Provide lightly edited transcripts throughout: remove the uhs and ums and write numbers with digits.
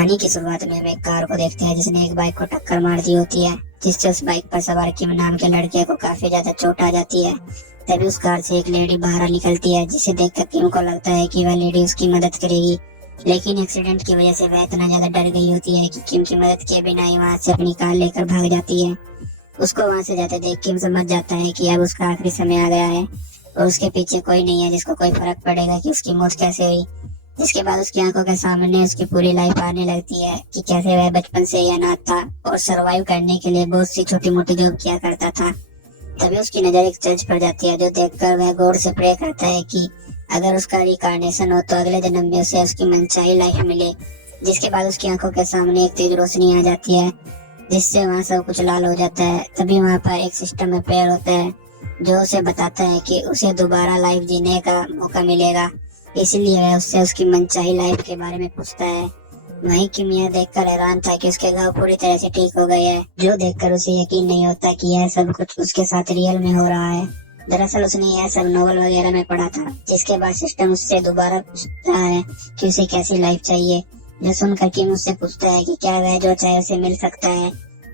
कहानी की शुरुआत में हम एक कार को देखते हैं जिसने एक बाइक को टक्कर मार दी होती है, जिससे उस बाइक पर सवार किम नाम के लड़के को काफी ज्यादा चोट आ जाती है। तभी उस कार से एक लेडी बाहर निकलती है, जिसे देखकर किम को लगता है कि वह लेडी उसकी मदद करेगी, लेकिन एक्सीडेंट की वजह से वह इतना ज्यादा डर गई होती है कि किम की मदद किए बिना ही वहां से अपनी कार लेकर भाग जाती है। उसको वहां से जाते देख किम समझ जाता है कि अब उसका आखिरी समय आ गया है और उसके पीछे कोई नहीं है जिसको कोई फर्क पड़ेगा कि उसकी मौत कैसे हुई। जिसके बाद उसकी आंखों के सामने उसकी पूरी लाइफ आने लगती है कि कैसे वह बचपन से ही अनाथ था और सरवाइव करने के लिए बहुत सी छोटी मोटी जॉब किया करता था। तभी उसकी नजर एक चर्च पर जाती है, जो देखकर वह गॉड से प्रे करता है कि अगर उसका रिकार्नेशन हो तो अगले जन्म में उसे उसकी मनचाही लाइफ मिले। जिसके बाद उसकी आंखों के सामने एक तेज रोशनी आ जाती है, जिससे वहाँ सब कुछ लाल हो जाता है। तभी वहाँ पर एक सिस्टम अपेयर होता है जो उसे बताता है कि उसे दोबारा लाइफ जीने का मौका मिलेगा, इसलिए वह उससे उसकी मनचाही लाइफ के बारे में पूछता है। वहीं किम यह देखकर हैरान था कि उसके घाव पूरी तरह से ठीक हो गए हैं, जो देखकर उसे यकीन नहीं होता कि यह सब कुछ उसके साथ रियल में हो रहा है। दरअसल उसने यह सब नोवेल वगैरह में पढ़ा था। जिसके बाद सिस्टम उससे दोबारा पूछता है कि उसे कैसी लाइफ चाहिए, जो सुनकर किम उससे पूछता है कि क्या वह जो चाहे उसे मिल सकता है,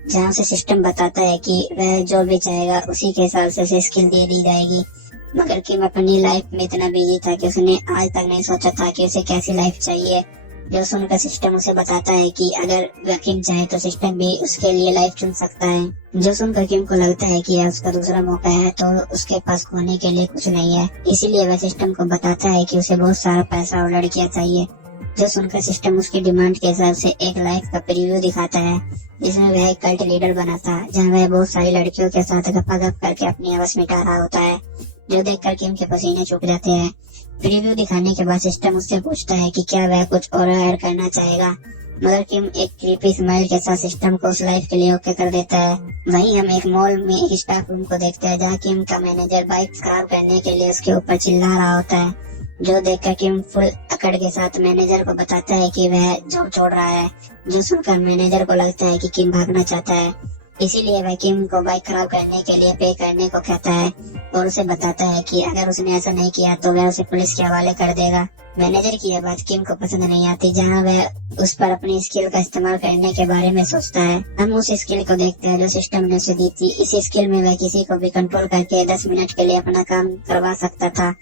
जहाँ से सिस्टम बताता है कि वह जो भी चाहेगा उसी के हिसाब से उसे स्किल दे दी जाएगी। मगर किम अपनी लाइफ में इतना बिजी था कि उसने आज तक नहीं सोचा था कि उसे कैसी लाइफ चाहिए। जो सुनकर सिस्टम उसे बताता है कि अगर वह किम चाहे तो सिस्टम भी उसके लिए लाइफ चुन सकता है। जो सुनकर किम को लगता है कि यह उसका दूसरा मौका है, तो उसके पास खोने के लिए कुछ नहीं है, इसीलिए वह सिस्टम को बताता है कि उसे बहुत सारा पैसा और लड़कियां चाहिए। जो सुनकर सिस्टम उसकी डिमांड के हिसाब से एक लाइफ का प्रीव्यू दिखाता है, जिसमें वह एक कल्ट लीडर बना था, जहाँ वह बहुत सारी लड़कियों के साथ गपागप करके अपनी आवाज मिटा रहा होता है, जो देखकर किम के पसीने छूट जाते हैं। प्रीव्यू दिखाने के बाद सिस्टम उससे पूछता है कि क्या वह कुछ और ऐड करना चाहेगा, मगर किम एक क्रीपी स्माइल के साथ सिस्टम को उस लाइफ के लिए ओके कर देता है। वहीं हम एक मॉल में एक स्टाफ रूम को देखते हैं, जहाँ किम का मैनेजर बाइक खराब करने के लिए उसके ऊपर चिल्ला रहा होता है, जो देखकर किम फुल अकड़ के साथ मैनेजर को बताता है कि वह जॉब छोड़ रहा है। जो सुनकर मैनेजर को लगता है कि किम भागना चाहता है, इसीलिए वह किम को बाइक खराब करने के लिए पे करने को कहता है और उसे बताता है कि अगर उसने ऐसा नहीं किया तो वह उसे पुलिस के हवाले कर देगा। मैनेजर की यह बात किम को पसंद नहीं आती, जहां वह उस पर अपनी स्किल का इस्तेमाल करने के बारे में सोचता है। हम उस स्किल को देखते हैं जो सिस्टम ने उसे दी थी। इस स्किल में वह किसी को भी कंट्रोल करके 10 मिनट के लिए अपना काम करवा सकता था।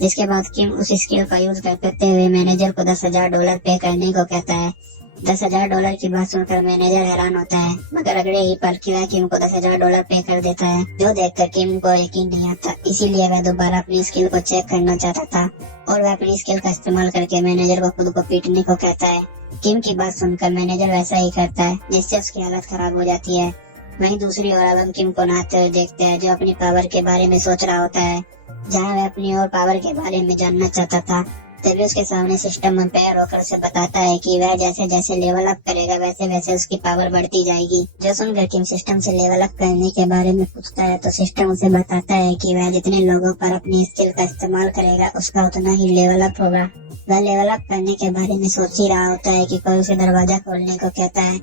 जिसके बाद किम उस स्किल का यूज करते हुए मैनेजर को $10,000 पे करने को कहता है। $10,000 की बात सुनकर मैनेजर हैरान होता है, मगर अगले ही पल वह किम को $10,000 पे कर देता है, जो देखकर किम को यकीन नहीं आता। इसीलिए वह दोबारा अपनी स्किल को चेक करना चाहता था और वह अपनी स्किल का इस्तेमाल करके मैनेजर को खुद को पीटने को कहता है। किम की बात सुनकर मैनेजर वैसा ही करता है, जिससे उसकी हालत खराब हो जाती है। वहीं दूसरी ओर अब हम किम को नहाते हुए देखते हैं, जो अपनी पावर के बारे में सोच रहा होता है, जहाँ वह अपनी और पावर के बारे में जानना चाहता था। तभी उसके सामने सिस्टम अंपायर होकर उसे बताता है कि वह जैसे जैसे लेवल अप करेगा वैसे वैसे उसकी पावर बढ़ती जाएगी। जो सुनकर किम सिस्टम से लेवल अप करने के बारे में पूछता है, तो सिस्टम उसे बताता है कि वह जितने लोगों पर अपनी स्किल का इस्तेमाल करेगा उसका उतना ही लेवल अप होगा। वह लेवल अप करने के बारे में सोच ही रहा होता है कि कोई उसे दरवाजा खोलने को कहता है।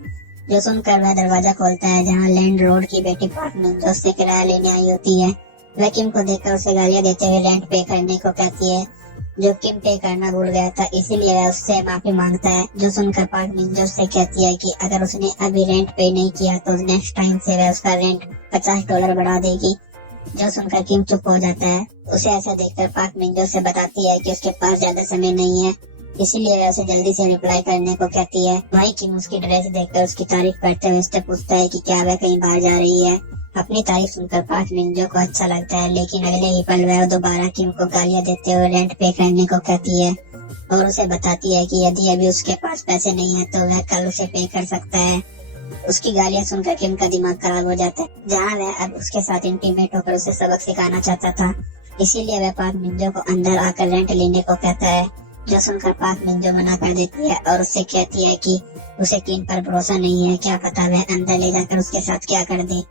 जो सुनकर वह दरवाजा खोलता है, जहाँ लैंड रोड की बेटी पार्टनर जो उससे किराया लेने आई होती है, वह किम को देखकर उसे गालियां देते हुए रेंट पे करने को कहती है, जो किम पे करना भूल गया था, इसीलिए वह उससे माफी मांगता है। जो सुनकर पार्क मिंजो उससे कहती है कि अगर उसने अभी रेंट पे नहीं किया तो नेक्स्ट टाइम से वह उसका रेंट $50 बढ़ा देगी। जो सुनकर किम चुप हो जाता है। उसे ऐसा देखकर पार्क मिंजो से बताती है कि उसके पास ज्यादा समय नहीं है, इसीलिए वह उसे जल्दी से रिप्लाई करने को कहती है। वहीं किम उसकी ड्रेस देखकर उसकी तारीफ करते हुए उससे पूछता है कि क्या वह कहीं बाहर जा रही है। अपनी तारीफ सुनकर पार्क मिंजो को अच्छा लगता है, लेकिन अगले ही पल वह दोबारा किम को गालियां देते हुए रेंट पे करने को कहती है और उसे बताती है कि यदि अभी उसके पास पैसे नहीं है तो वह कल उसे पे कर सकता है। उसकी गालियां सुनकर किम का दिमाग खराब हो जाता है, जहाँ वह अब उसके साथ इंटीमेट होकर उसे सबक सिखाना चाहता था, इसीलिए वह पार्क मिंजो को अंदर आकर रेंट लेने को कहता है। जो सुनकर पार्क मिंजो मना कर देती है और उससे कहती है कि उसे किम पर भरोसा नहीं है, क्या पता वह अंदर ले जाकर उसके साथ क्या कर दे।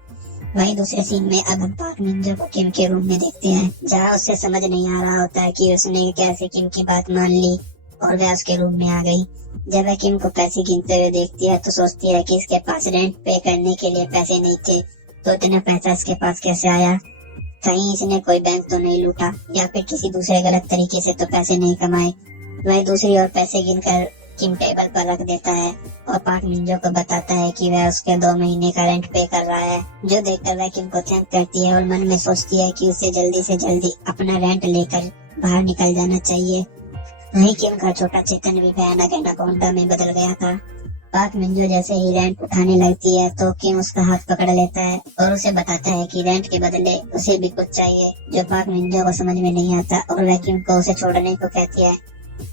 वहीं दूसरे सीन में अब हम पार्क मिंजो को किम के रूम में देखते हैं, जहाँ उसे समझ नहीं आ रहा होता है कि उसने कैसे किम की बात मान ली और वह उसके रूम में आ गई। जब वह किम को पैसे गिनते हुए देखती है तो सोचती है कि इसके पास रेंट पे करने के लिए पैसे नहीं थे, तो इतना पैसा इसके पास कैसे आया। कहीं इसने कोई बैंक तो नहीं लूटा या फिर किसी दूसरे गलत तरीके से तो पैसे नहीं कमाए। वह दूसरी ओर पैसे गिनकर किम टेबल पर रख देता है और पाक मिंजो को बताता है कि वह उसके 2 महीने का रेंट पे कर रहा है, जो देखकर वह किम को थैंक करती है और मन में सोचती है कि उसे जल्दी से जल्दी अपना रेंट लेकर बाहर निकल जाना चाहिए। वहीं किम का छोटा चेतन भी भयानक एनाकोंडा में बदल गया था। पाक मिंजो जैसे ही रेंट उठाने लगती है तो किम उसका हाथ पकड़ लेता है और उसे बताता है कि रेंट के बदले उसे भी कुछ चाहिए, जो पाक मिंजो को समझ में नहीं आता और वह किम को उसे छोड़ने को कहती है।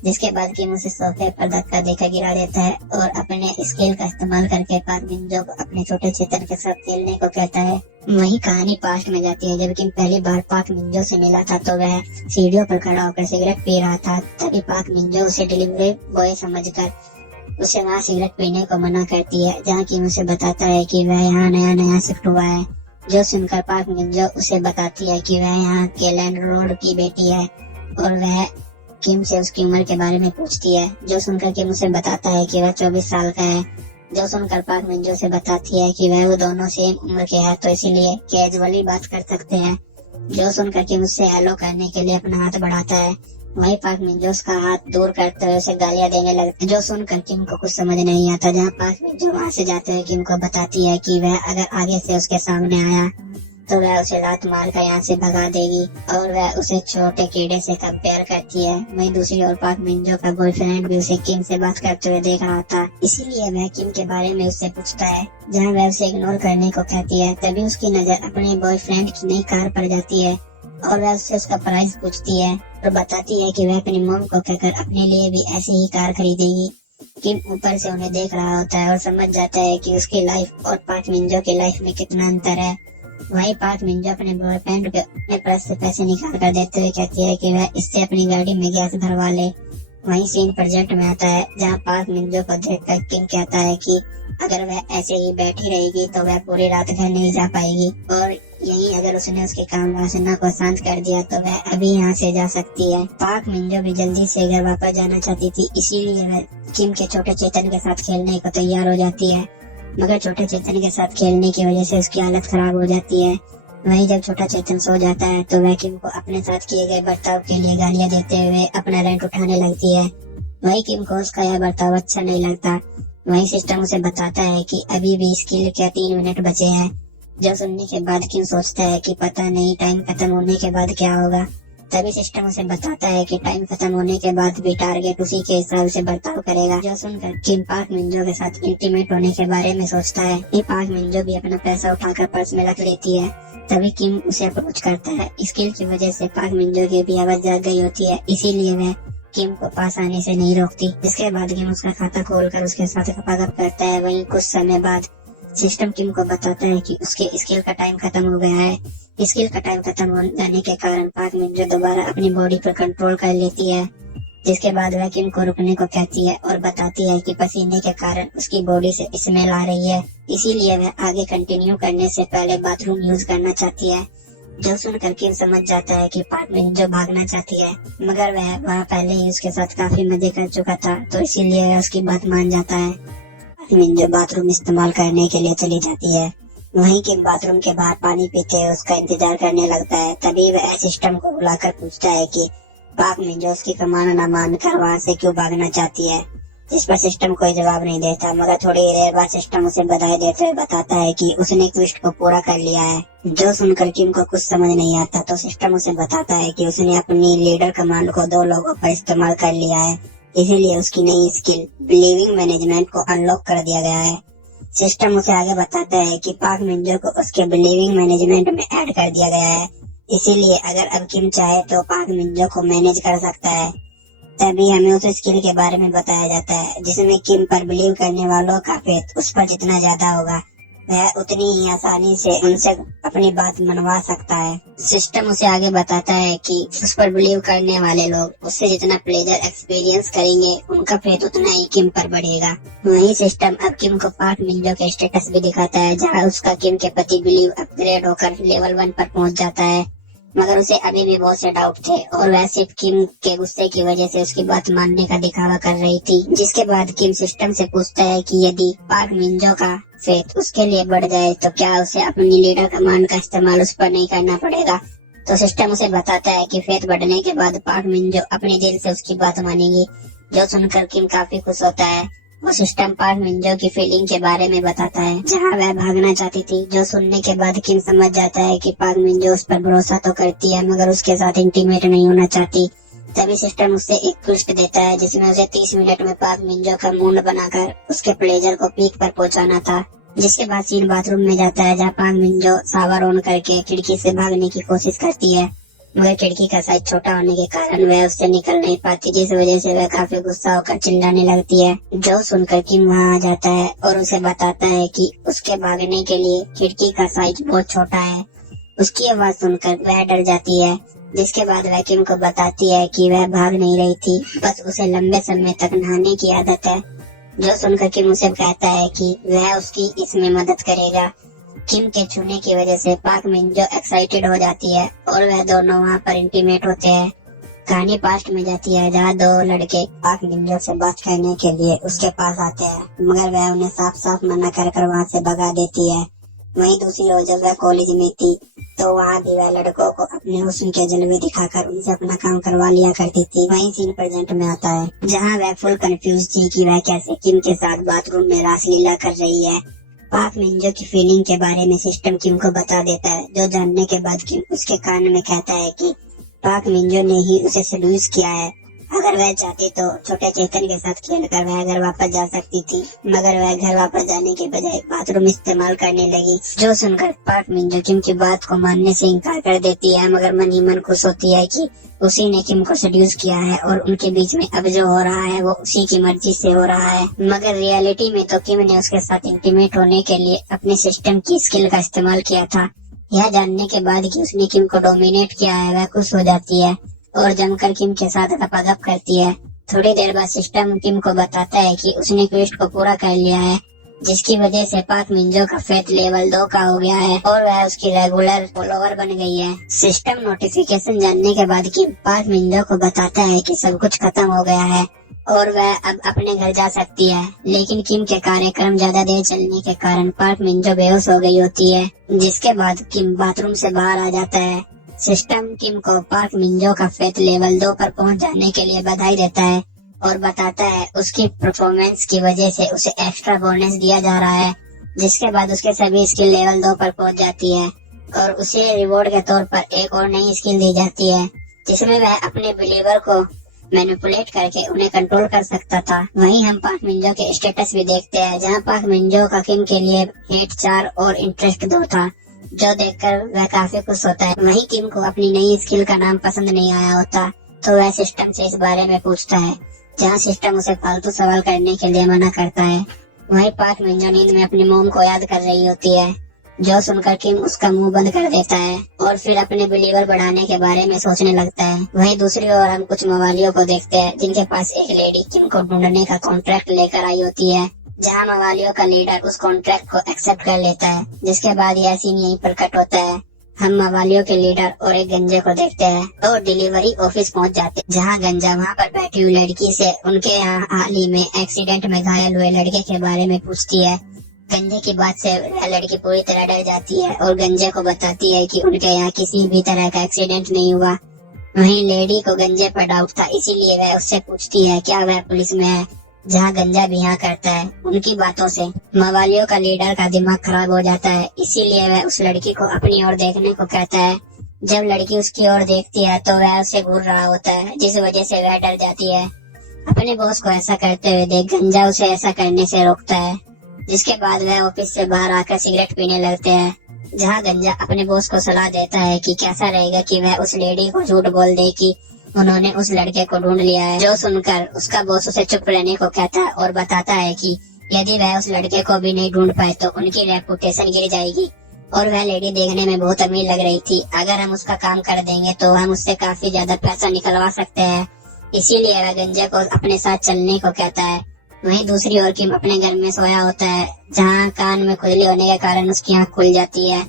जिसके बाद किम उसे सोफे पर धक्का देकर गिरा देता है और अपने स्केल का इस्तेमाल करके पाक मिंजो को अपने छोटे चेतन के साथ खेलने को कहता है। वही कहानी पास्ट में जाती है। जब किम पहली बार पाक मिंजो से मिला था तो वह सीढ़ियों पर खड़ा होकर सिगरेट पी रहा था। तभी पाक मिंजो उसे डिलीवरी बॉय समझकर उसे वहाँ सिगरेट पीने को मना करती है, जहाँ किम उसे बताता है कि वह यहाँ नया शिफ्ट हुआ है। जो सुनकर पाक मिंजो उसे बताती है कि वह यहाँ के लैंडलॉर्ड की बेटी है और वह किम से उसकी उम्र के बारे में पूछती है। जो सुनकर किम उसे बताता है कि वह 24 साल का है। जो सुनकर पाक मिंजो से बताती है कि वह वो दोनों सेम उम्र के हैं, तो इसीलिए कैजुअली बात कर सकते हैं। जो सुनकर किम उससे हेलो करने के लिए अपना हाथ बढ़ाता है। वही पाक मिंजो उसका हाथ दूर करते हुए उसे गालियां देने लगता है। जो सुनकर किम को कुछ समझ नहीं आता, जहाँ पाक मिंजो वहाँ से जाते हुए किम को बताती है कि वह अगर आगे से उसके सामने आया तो वह उसे लात मार कर यहाँ से भगा देगी और वह उसे छोटे कीड़े से कंपेयर करती है। वहीं दूसरी ओर पाक मिंजो का बॉयफ्रेंड भी उसे किम से बात करते हुए देख रहा था, इसीलिए वह किम के बारे में उससे पूछता है, जहाँ वह उसे इग्नोर करने को कहती है। तभी उसकी नजर अपने बॉयफ्रेंड की नई कार पर जाती है और वह उससे उसका प्राइस पूछती है और बताती है कि वह अपनी मॉम को कहकर अपने लिए भी ऐसी ही कार खरीदेगी। किम ऊपर से उन्हें देख रहा होता है और समझ जाता है कि उसकी लाइफ और पाक मिंजो की लाइफ में कितना अंतर है। वही पाक मिंजो अपने बॉयफ्रेंड को अपने पर्स से पैसे निकाल कर देते हुए कहती है कि वह इससे अपनी गाड़ी में गैस भरवा ले। वहीं सीन प्रेजेंट में आता है, जहाँ पाक मिंजो को देखकर किम कहता है कि अगर वह ऐसे ही बैठी रहेगी तो वह पूरी रात घर नहीं जा पाएगी और यही अगर उसने उसके काम वासना को शांत कर दिया तो वह अभी यहाँ से जा सकती है। पाक मिंजो भी जल्दी से घर वापस जाना चाहती थी, इसीलिए वह किम के छोटे चेतन के साथ खेलने को तैयार हो जाती है, मगर छोटे चेतन के साथ खेलने की वजह से उसकी हालत खराब हो जाती है। वहीं जब छोटा चेतन सो जाता है तो वह किम को अपने साथ किए गए बर्ताव के लिए गालियां देते हुए अपना रेंट उठाने लगती है। वहीं किम को उसका यह बर्ताव अच्छा नहीं लगता। वहीं सिस्टम उसे बताता है कि अभी भी स्किल के 3 मिनट बचे हैं। जो सुनने के बाद किम सोचता है कि पता नहीं टाइम खत्म होने के बाद क्या होगा। तभी सिस्टम उसे बताता है कि टाइम खत्म होने के बाद भी टारगेट उसी के हिसाब से बर्ताव करेगा। जो सुनकर किम पाक मिंजो के साथ इंटीमेट होने के बारे में सोचता है। पाक मिंजो भी अपना पैसा उठाकर पर्स में रख लेती है। तभी किम उसे अप्रोच करता है। स्किल की वजह से पाक मिंजो की भी आवाज जाग गई होती है, इसीलिए वह किम को पास आने से नहीं रोकती। जिसके बाद किम उसका खाता खोलकर उसके साथ गपागप करता है। वहीं कुछ समय बाद सिस्टम किम को बताता है कि उसके स्किल का टाइम खत्म हो गया है। स्किल का टाइम खत्म हो जाने के कारण पाक मिंजो दोबारा अपनी बॉडी पर कंट्रोल कर लेती है। जिसके बाद वह किम को रुकने को कहती है और बताती है कि पसीने के कारण उसकी बॉडी से स्मेल आ रही है, इसीलिए वह आगे कंटिन्यू करने से पहले बाथरूम यूज करना चाहती है। जो सुनकर किम समझ जाता है कि पाक मिंजो भागना चाहती है, मगर वह वहाँ पहले ही उसके साथ काफी मजे कर चुका था, तो इसीलिए वह उसकी बात मान जाता है। पाक मिंजो बाथरूम इस्तेमाल करने के लिए चली जाती है। वहीं किम बाथरूम के बाहर पानी पीते हुए उसका इंतजार करने लगता है। तभी वह सिस्टम को बुलाकर पूछता है कि पाक मिंजो उसकी कमाना न मानकर वहाँ से क्यों भागना चाहती है, जिस पर सिस्टम कोई जवाब नहीं देता। मगर थोड़ी देर बाद सिस्टम उसे बधाई देते हुए बताता है कि उसने ट्विस्ट को पूरा कर लिया है। जो सुनकर किम को कुछ समझ नहीं आता, तो सिस्टम उसे बताता है कि उसने अपनी लीडर कमांड को 2 लोगों पर इस्तेमाल कर लिया है, इसीलिए उसकी नई स्किल बिलीविंग मैनेजमेंट को अनलॉक कर दिया गया है। सिस्टम उसे आगे बताता है कि पाक मिंजो को उसके बिलीविंग मैनेजमेंट में ऐड कर दिया गया है, इसीलिए अगर अब किम चाहे तो पाक मिंजो को मैनेज कर सकता है। तभी हमें उस स्किल के बारे में बताया जाता है जिसमें किम पर बिलीव करने वालों का फेथ उस पर जितना ज्यादा होगा, वह उतनी ही आसानी से उनसे अपनी बात मनवा सकता है। सिस्टम उसे आगे बताता है कि उस पर बिलीव करने वाले लोग उससे जितना प्लेजर एक्सपीरियंस करेंगे, उनका फेथ उतना ही किम पर बढ़ेगा। वहीं सिस्टम अब किम को पाक मिंजो के स्टेटस भी दिखाता है, जहाँ उसका किम के प्रति बिलीव अपग्रेड होकर लेवल 1 पर पहुंच जाता है, मगर उसे अभी भी बहुत से डाउट थे और वह सिर्फ किम के गुस्से की वजह से उसकी बात मानने का दिखावा कर रही थी। जिसके बाद किम सिस्टम से पूछता है कि यदि पाक मिंजो का फेथ उसके लिए बढ़ जाए तो क्या उसे अपनी लीडर कमांड का इस्तेमाल उस पर नहीं करना पड़ेगा। तो सिस्टम उसे बताता है कि फेथ बढ़ने के बाद पाक मिंजो अपने दिल से उसकी बात मानेगी, जो सुनकर किम काफी खुश होता है। वो सिस्टम पार्क मिंजो की फीलिंग के बारे में बताता है, जहाँ वह भागना चाहती थी। जो सुनने के बाद किम समझ जाता है कि पार्क मिंजो उस पर भरोसा तो करती है मगर उसके साथ इंटीमेट नहीं होना चाहती। तभी सिस्टम उसे एक ट्विस्ट देता है जिसमें उसे 30 मिनट में पार्क मिंजो का मूड बनाकर उसके प्लेजर को पीक पर पहुंचाना था। जिसके बाद सीन बाथरूम में जाता है, जहाँ पार्क मिंजो शावर ऑन करके खिड़की से भागने की कोशिश करती है मगर खिड़की का साइज छोटा होने के कारण वह उससे निकल नहीं पाती, जिस वजह से वह काफी गुस्सा होकर चिल्लाने लगती है। जो सुनकर किम वहाँ आ जाता है और उसे बताता है कि उसके भागने के लिए खिड़की का साइज बहुत छोटा है। उसकी आवाज सुनकर वह डर जाती है, जिसके बाद वह किम को बताती है कि वह भाग नहीं रही थी, बस उसे लंबे समय तक नहाने की आदत है। जो सुनकर किम उसे कहता है कि वह उसकी इसमें मदद करेगा। किम के छूने की वजह से पार्क मिंजो एक्साइटेड हो जाती है और वह दोनों वहाँ पर इंटीमेट होते हैं। कहानी पास्ट में जाती है, जहाँ दो लड़के पार्क मिंजो से बात करने के लिए उसके पास आते हैं मगर वह उन्हें साफ साफ मना कर वहाँ से भगा देती है। वहीं दूसरी ओर जब वह कॉलेज में थी तो वहाँ भी वह लड़कों को अपने हुस्न के जलवे दिखाकर उनसे अपना काम करवा लिया करती थी। वहीं सीन प्रेजेंट में आता है, जहाँ वह फुल कंफ्यूज थी कि वह कैसे किम के साथ बाथरूम में रासलीला कर रही है। पार्क मिंजो की फीलिंग के बारे में सिस्टम किम को बता देता है, जो जानने के बाद किम उसके कान में कहता है कि पार्क मिंजो ने ही उसे सेड्यूस किया है। अगर वह चाहती तो छोटे चेतन के साथ खेलकर वह घर वापस जा सकती थी, मगर वह घर वापस जाने के बजाय बाथरूम इस्तेमाल करने लगी। जो सुनकर पार्क मिंजो किम की बात को मानने से इनकार कर देती है मगर मन ही मन खुश होती है कि उसी ने किम को सेड्यूस किया है और उनके बीच में अब जो हो रहा है वो उसी की मर्जी से हो रहा है। मगर रियलिटी में तो किम ने उसके साथ इंटीमेट होने के लिए अपने सिस्टम की स्किल का इस्तेमाल किया था। यह जानने के बाद कि उसने किम को डोमिनेट किया है, वह खुश हो जाती है और जमकर किम के साथ रपागप करती है। थोड़ी देर बाद सिस्टम किम को बताता है कि उसने क्वेस्ट को पूरा कर लिया है, जिसकी वजह से पार्क मिंजो का फेथ लेवल 2 का हो गया है और वह उसकी रेगुलर फॉलोवर बन गई है। सिस्टम नोटिफिकेशन जानने के बाद किम पार्क मिंजो को बताता है कि सब कुछ खत्म हो गया है और वह अब अपने घर जा सकती है। लेकिन किम के कार्यक्रम ज्यादा देर चलने के कारण पार्क मिंजो बेहोश हो गई होती है, जिसके बाद किम बाथरूम से बाहर आ जाता है। सिस्टम किम को पार्क मिंजो का फेथ लेवल 2 पर पहुंच जाने के लिए बधाई देता है और बताता है उसकी परफॉर्मेंस की वजह से उसे एक्स्ट्रा बोनस दिया जा रहा है। जिसके बाद उसके सभी स्किल लेवल 2 पर पहुंच जाती है और उसे रिवॉर्ड के तौर पर एक और नई स्किल दी जाती है, जिसमें वह अपने बिलीवर को मैनिपुलेट करके उन्हें कंट्रोल कर सकता था। वहीं हम पार्क मिंजो के स्टेटस भी देखते हैं, जहां पार्क मिंजो का किम के लिए हेट 4 और इंटरेस्ट 2 था, जो देखकर वह काफी खुश होता है। वहीं किम को अपनी नई स्किल का नाम पसंद नहीं आया होता तो वह सिस्टम से इस बारे में पूछता है, जहाँ सिस्टम उसे फालतू सवाल करने के लिए मना करता है। वहीं पार्क मिंजो नींद में अपनी मोम को याद कर रही होती है, जो सुनकर किम उसका मुंह बंद कर देता है और फिर अपने बिलीवर बढ़ाने के बारे में सोचने लगता है। वहीं दूसरी ओर हम कुछ मवालियों को देखते हैं, जिनके पास एक लेडी किम को ढूंढने का कॉन्ट्रैक्ट लेकर आई होती है, जहां मवालियों का लीडर उस कॉन्ट्रैक्ट को एक्सेप्ट कर लेता है। जिसके बाद यह सीन यहीं पर कट होता है। हम मवालियों के लीडर और एक गंजे को देखते हैं और डिलीवरी ऑफिस पहुंच जाते हैं, जहां गंजा वहां पर बैठी हुई लड़की से उनके यहाँ हाल ही में एक्सीडेंट में घायल हुए लड़के के बारे में पूछती है। गंजे की बात से वह लड़की पूरी तरह डर जाती है और गंजे को बताती है कि उनके यहाँ किसी भी तरह का एक्सीडेंट नहीं हुआ। वहीं लेडी को गंजे पर डाउट था, इसीलिए वह उससे पूछती है क्या वह पुलिस में है, जहाँ गंजा भी यहाँ करता है। उनकी बातों से मवालियों का लीडर का दिमाग खराब हो जाता है, इसीलिए वह उस लड़की को अपनी ओर देखने को कहता है। जब लड़की उसकी ओर देखती है तो वह उसे घूर रहा होता है, जिस वजह से वह डर जाती है। अपने बॉस को ऐसा करते हुए देख गंजा उसे ऐसा करने से रोकता है, जिसके बाद वह ऑफिस से बाहर आकर सिगरेट पीने लगते हैं, जहाँ गंजा अपने बॉस को सलाह देता है कि कैसा रहेगा कि वह उस लेडी को झूठ बोल दे कि उन्होंने उस लड़के को ढूंढ लिया है। जो सुनकर उसका बॉस उसे चुप रहने को कहता है और बताता है कि यदि वह उस लड़के को भी नहीं ढूंढ पाए तो उनकी रेपुटेशन गिर जाएगी और वह लेडी देखने में बहुत अमीर लग रही थी। अगर हम उसका काम कर देंगे तो हम उससे काफी ज्यादा पैसा निकलवा सकते हैं, इसीलिए वह गंजे को अपने साथ चलने को कहता है। वहीं दूसरी ओर किम अपने घर में सोया होता है, जहाँ कान में खुजली होने के कारण उसकी आँख खुल जाती है।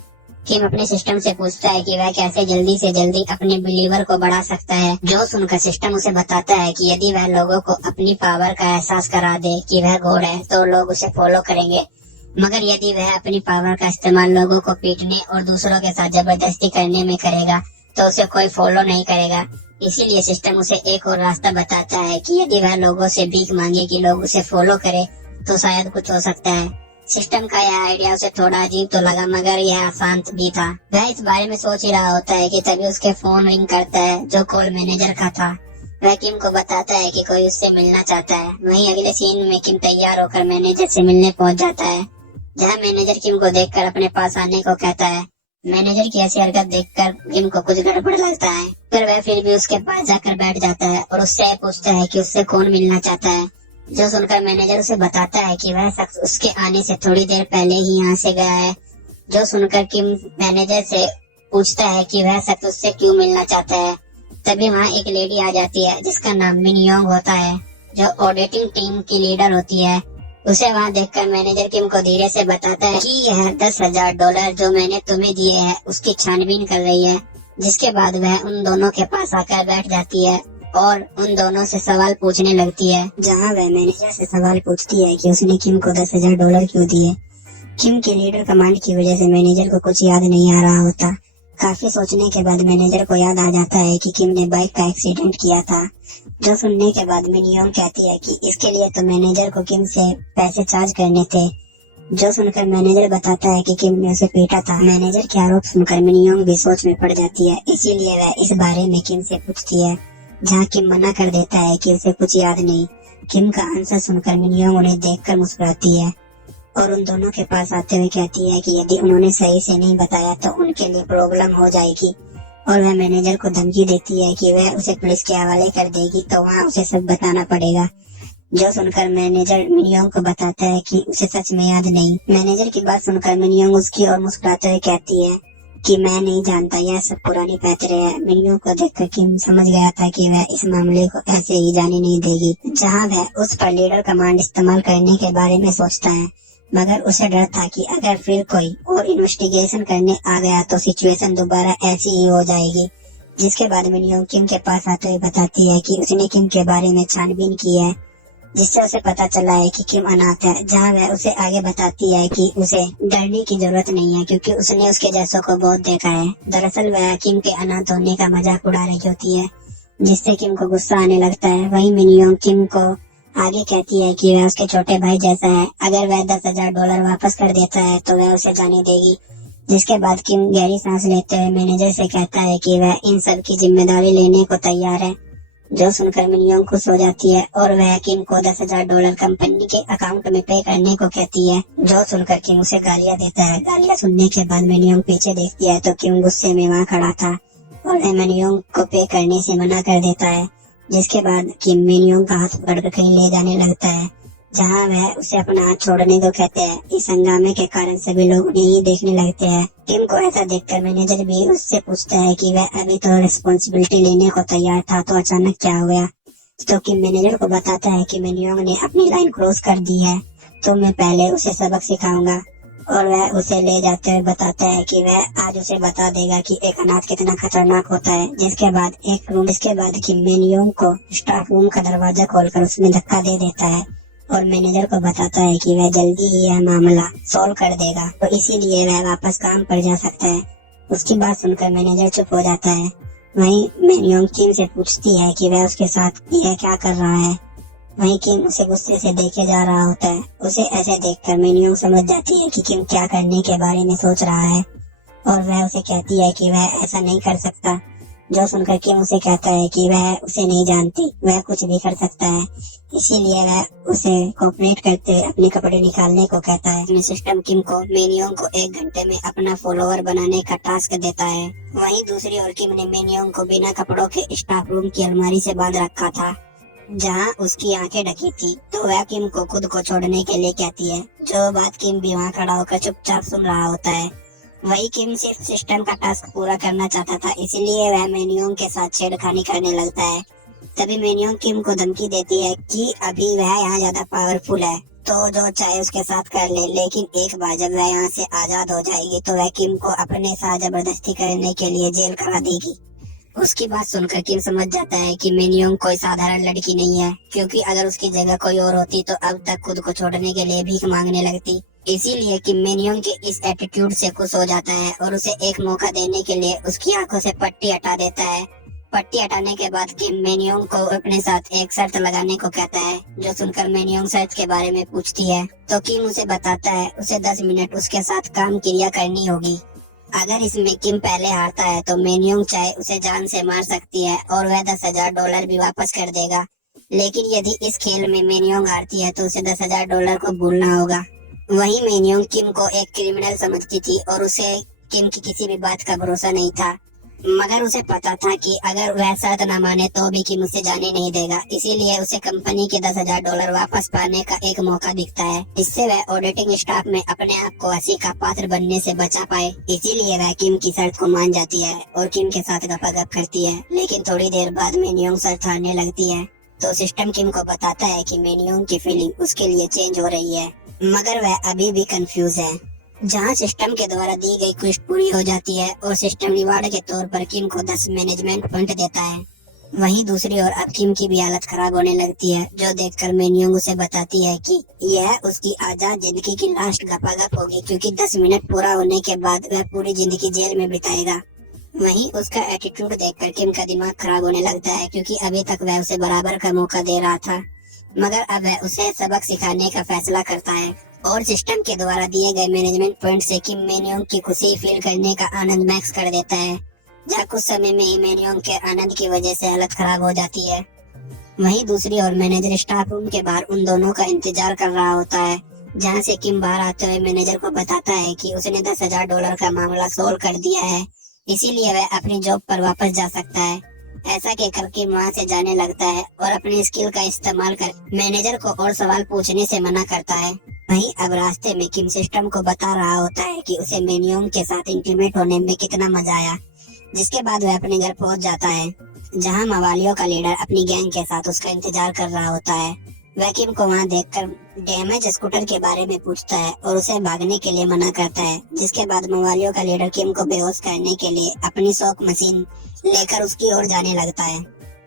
किम अपने सिस्टम से पूछता है कि वह कैसे जल्दी से जल्दी अपने बिलीवर को बढ़ा सकता है। जो सुनकर सिस्टम उसे बताता है कि यदि वह लोगों को अपनी पावर का एहसास करा दे कि वह गॉड है तो लोग उसे फॉलो करेंगे, मगर यदि वह अपनी पावर का इस्तेमाल लोगों को पीटने और दूसरों के साथ जबरदस्ती करने में करेगा तो उसे कोई फॉलो नहीं करेगा। इसीलिए सिस्टम उसे एक और रास्ता बताता है कि यदि वह लोगों से भीख मांगे कि लोग उसे फॉलो करे तो शायद कुछ हो सकता है। सिस्टम का यह आइडिया उसे थोड़ा अजीब तो लगा, मगर यह आसान भी था। वह इस बारे में सोच ही रहा होता है कि तभी उसके फोन रिंग करता है, जो कॉल मैनेजर का था। वह किम को बताता है कि कोई उससे मिलना चाहता है। वहीं अगले सीन में किम तैयार होकर मैनेजर से मिलने पहुंच जाता है, जहां मैनेजर किम को देखकर अपने पास आने को कहता है। मैनेजर की ऐसी हरकत देखकर किम को कुछ गड़बड़ लगता है, पर वह फिर भी उसके पास जाकर बैठ जाता है और उससे पूछता है कि उससे कौन मिलना चाहता है। जो सुनकर मैनेजर उसे बताता है कि वह शख्स उसके आने से थोड़ी देर पहले ही यहाँ से गया है। जो सुनकर किम मैनेजर से पूछता है कि वह शख्स उससे क्यों मिलना चाहता है। तभी वहाँ एक लेडी आ जाती है जिसका नाम मिन योंग होता है, जो ऑडिटिंग टीम की लीडर होती है। उसे वहाँ देखकर मैनेजर किम को धीरे से बताता है कि यह $10,000 जो मैंने तुम्हें दिए हैं उसकी छानबीन कर रही है। जिसके बाद वह उन दोनों के पास आकर बैठ जाती है और उन दोनों से सवाल पूछने लगती है, जहाँ वह मैनेजर से सवाल पूछती है कि उसने किम को $10,000 क्यों दिए। किम के लीडर कमांड की वजह से मैनेजर को कुछ याद नहीं आ रहा होता। काफी सोचने के बाद मैनेजर को याद आ जाता है कि किम ने बाइक का एक्सीडेंट किया था। जो सुनने के बाद मिन योंग कहती है कि इसके लिए तो मैनेजर को किम से पैसे चार्ज करने थे। जो सुनकर मैनेजर बताता है कि किम ने उसे पीटा था। मैनेजर के आरोप सुनकर मिन योंग भी सोच में पड़ जाती है, इसीलिए वह इस बारे में किम से पूछती है, जहाँ किम मना कर देता है कि उसे कुछ याद नहीं। किम का आंसर सुनकर मिन योंग उन्हें देखकर मुस्कुराती है और उन दोनों के पास आते हुए कहती है कि यदि उन्होंने सही से नहीं बताया तो उनके लिए प्रॉब्लम हो जाएगी। और वह मैनेजर को धमकी देती है कि वह उसे पुलिस के हवाले कर देगी, तो वहाँ उसे सब बताना पड़ेगा। जो सुनकर मैनेजर मिन योंग को बताता है कि उसे सच में याद नहीं। मैनेजर की बात सुनकर मिन योंग उसकी और मुस्कुराते हुए कहती है कि मैं नहीं जानता, यह सब पुरानी पैतरे है। मिन योंग को देखकर किम समझ गया था कि वह इस मामले को ऐसे ही जाने नहीं देगी। जहाँ वह उस पर लीडर कमांड इस्तेमाल करने के बारे में सोचता है, मगर उसे डर था कि अगर फिर कोई और इन्वेस्टिगेशन करने आ गया तो सिचुएशन दोबारा ऐसी ही हो जाएगी। जिसके बाद मिन योंग किम के पास आते हुए बताती है कि उसने किम के बारे में छानबीन की है, जिससे उसे पता चला है कि किम अनाथ है। जहाँ वह उसे आगे बताती है कि उसे डरने की जरूरत नहीं है, क्योंकि उसने उसके जैसों को बहुत देखा है। दरअसल वह किम के अनाथ होने का मजाक उड़ा रही होती है, जिससे किम को गुस्सा आने लगता है। वहीं मिन योंग किम को आगे कहती है कि वह उसके छोटे भाई जैसा है, अगर वह $10,000 वापस कर देता है तो वह उसे जाने देगी। जिसके बाद किम गहरी सांस लेते हुए मैनेजर से कहता है कि वह इन सब की जिम्मेदारी लेने को तैयार है। जो सुनकर मिन योंग खुश हो जाती है और वह किम को $10,000 कंपनी के अकाउंट में पे करने को कहती है। जो सुनकर किम उसे गालियां देता है। गालियां सुनने के बाद मिन योंग पीछे देखती है तो किम गुस्से में वहाँ खड़ा था और वह मिन योंग को पे करने से मना कर देता है। जिसके बाद किम मिन योंग का हाथ पकड़कर कहीं ले जाने लगता है, जहाँ वह उसे अपना हाथ छोड़ने को कहते हैं। इस हंगामे के कारण सभी लोग उन्हें ही देखने लगते हैं। किम को ऐसा देखकर मैनेजर भी उससे पूछता है कि वह अभी तो रिस्पॉन्सिबिलिटी लेने को तैयार था, तो अचानक क्या हो गया। तो किम मैनेजर को बताता है कि मिन योंग ने अपनी लाइन क्रॉस कर दी है, तो मैं पहले उसे सबक सिखाऊंगा। और वह उसे ले जाते हुए बताता है कि वह आज उसे बता देगा कि एक अनाथ कितना खतरनाक होता है। जिसके बाद किम मिन योंग को स्टाफ रूम का दरवाजा खोलकर उसमें धक्का दे देता है और मैनेजर को बताता है कि वह जल्दी ही यह मामला सॉल्व कर देगा, तो इसीलिए वह वापस काम पर जा सकता है। उसकी बात सुनकर मैनेजर चुप हो जाता है। वहीं मिन योंग किम से पूछती है कि वह उसके साथ यह क्या कर रहा है। वहीं किम उसे गुस्से से देखे जा रहा होता है। उसे ऐसे देखकर मिन योंग समझ जाती है कि किम क्या करने के बारे में सोच रहा है और वह उसे कहती है कि वह ऐसा नहीं कर सकता। जो सुनकर किम उसे कहता है कि वह उसे नहीं जानती, वह कुछ भी कर सकता है। इसीलिए वह उसे कोऑपरेट करते हुए अपने कपड़े निकालने को कहता है। सिस्टम किम को मिन योंग को 1 घंटे में अपना फॉलोअर बनाने का टास्क देता है। वहीं दूसरी ओर किम ने मिन योंग को बिना कपड़ों के स्टाफ रूम की अलमारी से बांध रखा था, जहाँ उसकी आंखें ढकी थी। तो वह किम को खुद को छोड़ने के लिए कहती है। जो बात किम भी वहाँ खड़ा होकर चुपचाप सुन रहा होता है। वही किम सिर्फ सिस्टम का टास्क पूरा करना चाहता था, इसीलिए वह मिन योंग के साथ छेड़खानी करने लगता है। तभी मिन योंग किम को धमकी देती है कि अभी वह यहाँ ज्यादा पावरफुल है, तो जो चाहे उसके साथ कर ले, लेकिन एक बार जब वह यहाँ से आजाद हो जाएगी तो वह किम को अपने साथ जबरदस्ती करने के लिए जेल करा देगी। उसकी बात सुनकर किम समझ जाता है कि मिन योंग कोई साधारण लड़की नहीं है, क्योंकि अगर उसकी जगह कोई और होती तो अब तक खुद को छोड़ने के लिए भीख मांगने लगती। इसीलिए किम मिन योंग के इस एटीट्यूड से खुश हो जाता है और उसे एक मौका देने के लिए उसकी आंखों से पट्टी हटा देता है। पट्टी हटाने के बाद किम मेन्योंग को अपने साथ एक शर्त लगाने को कहता है, जो सुनकर मेन्योंग शर्त के बारे में पूछती है तो किम उसे बताता है उसे 10 मिनट उसके साथ काम क्रिया करनी होगी। अगर इसमें किम पहले हारता है तो मेन्योंग चाहे उसे जान से मार सकती है और वह $10,000 भी वापस कर देगा। लेकिन यदि इस खेल में मेन्योंग हारती है तो उसे $10,000 को भूलना होगा। वहीं मेन्योंग किम को एक क्रिमिनल समझती थी और उसे किम की किसी भी बात का भरोसा नहीं था, मगर उसे पता था कि अगर वह शर्त न माने तो भी किम उसे जाने नहीं देगा। इसीलिए उसे कंपनी के $10,000 वापस पाने का एक मौका दिखता है, इससे वह ऑडिटिंग स्टाफ में अपने आप को हंसी का पात्र बनने से बचा पाए। इसीलिए वह किम की शर्त को मान जाती है और किम के साथ गपागप करती है। लेकिन थोड़ी देर बाद मेन्योंग शर्त हारने लगती है तो सिस्टम किम को बताता है कि मेन्योंग की फीलिंग उसके लिए चेंज हो रही है, मगर वह अभी भी कंफ्यूज है। जहां सिस्टम के द्वारा दी गई क्वेस्ट पूरी हो जाती है और सिस्टम रिवार्ड के तौर पर किम को 10 मैनेजमेंट पॉइंट देता है। वहीं दूसरी ओर अब किम की भी हालत खराब होने लगती है, जो देखकर मेन्योंग उसे बताती है कि यह उसकी आजाद जिंदगी की लास्ट गपागप होगी, क्योंकि 10 मिनट पूरा होने के बाद वह पूरी जिंदगी जेल में बिताएगा। वहीं उसका एटीट्यूड देखकर किम का दिमाग खराब होने लगता है, क्योंकि अभी तक वह उसे बराबर का मौका दे रहा था, मगर अब वह उसे सबक सिखाने का फैसला करता है। और सिस्टम के द्वारा दिए गए मैनेजमेंट पॉइंट से किम मेन्योंग की खुशी फील करने का आनंद मैक्स कर देता है, जहाँ कुछ समय में ही मेन्योंग के आनंद की वजह से हालत खराब हो जाती है। वहीं दूसरी ओर मैनेजर स्टाफ रूम के बाहर उन दोनों का इंतजार कर रहा होता है, जहाँ से किम बाहर आते हुए मैनेजर को बताता है कि उसने $10,000 का मामला सोल्व कर दिया है, इसीलिए वह अपनी जॉब पर वापस जा सकता है। ऐसा कहकर किम वहाँ से जाने लगता है और अपनी स्किल का इस्तेमाल कर मैनेजर को और सवाल पूछने से मना करता है। वहीं अब रास्ते में किम सिस्टम को बता रहा होता है कि उसे मेन्योंग के साथ इंटीमेट होने में कितना मजा आया, जिसके बाद वह अपने घर पहुंच जाता है, जहां मवालियों का लीडर अपनी गैंग के साथ उसका इंतजार कर रहा होता है। वह किम को वहां देखकर डैमेज स्कूटर के बारे में पूछता है और उसे भागने के लिए मना करता है, जिसके बाद मवालियों का लीडर किम को बेहोश करने के लिए अपनी शॉक मशीन लेकर उसकी ओर जाने लगता है।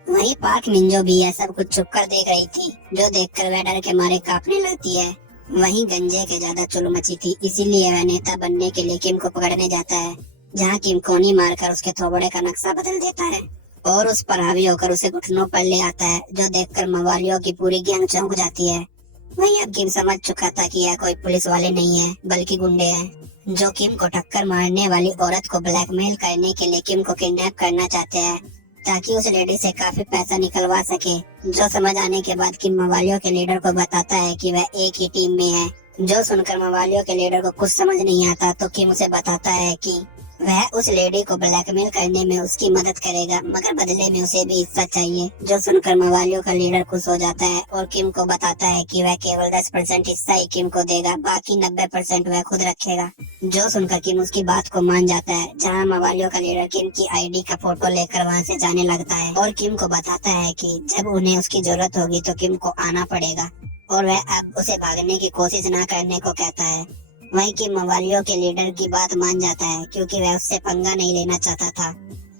वहीं पार्क मिंजो भी यह सब कुछ छुपकर देख रही थी, जो देखकर वह डर के मारे कांपने लगती है। वहीं गंजे के ज्यादा चुल मची थी, इसीलिए वह नेता बनने के लिए किम को पकड़ने जाता है, जहां किम कोनी मारकर उसके थोबड़े का नक्शा बदल देता है और उस पर हावी होकर उसे घुटनों पर ले आता है, जो देखकर मवालियों की पूरी गैंग चौंक जाती है। वहीं अब किम समझ चुका था कि यह कोई पुलिस वाले नहीं है, बल्कि गुंडे हैं, जो किम को टक्कर मारने वाली औरत को ब्लैकमेल करने के लिए किम को किडनैप करना चाहते हैं, ताकि उस लेडी से काफी पैसा निकलवा सके। जो समझ आने के बाद किम मवालियों के लीडर को बताता है कि वह एक ही टीम में है। जो सुनकर मवालियों के लीडर को कुछ समझ नहीं आता तो किम उसे बताता है कि वह उस लेडी को ब्लैकमेल करने में उसकी मदद करेगा, मगर बदले में उसे भी हिस्सा चाहिए। जो सुनकर मवालियों का लीडर खुश हो जाता है और किम को बताता है कि वह केवल 10% हिस्सा ही किम को देगा, बाकी 90% वह खुद रखेगा। जो सुनकर किम उसकी बात को मान जाता है, जहां मवालियों का लीडर किम की आईडी का फोटो लेकर वहां से जाने लगता है और किम को बताता है कि जब उन्हें उसकी जरूरत होगी तो किम को आना पड़ेगा, और वह अब उसे भागने की कोशिश न करने को कहता है। वहीं किम मवालियों के लीडर की बात मान जाता है, क्योंकि वह उससे पंगा नहीं लेना चाहता था।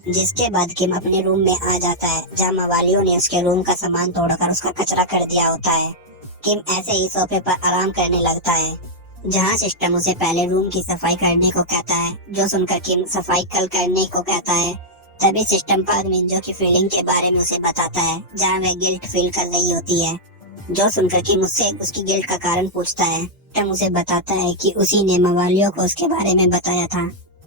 जिसके बाद किम अपने रूम में आ जाता है, जहां मवालियों ने उसके रूम का सामान तोड़कर उसका कचरा कर दिया होता है। किम ऐसे ही सोफे पर आराम करने लगता है, जहां सिस्टम उसे पहले रूम की सफाई करने को कहता है। जो सुनकर किम सफाई कल करने को कहता है, तभी सिस्टम पार्क मिंजो की फीलिंग के बारे में उसे बताता है, जहां वह गिल्ट फील कर रही होती है। जो सुनकर किम उससे उसकी गिल्ट का कारण पूछता है। सिस्टम उसे बताता है कि उसी ने मवालियों को उसके बारे में बताया था।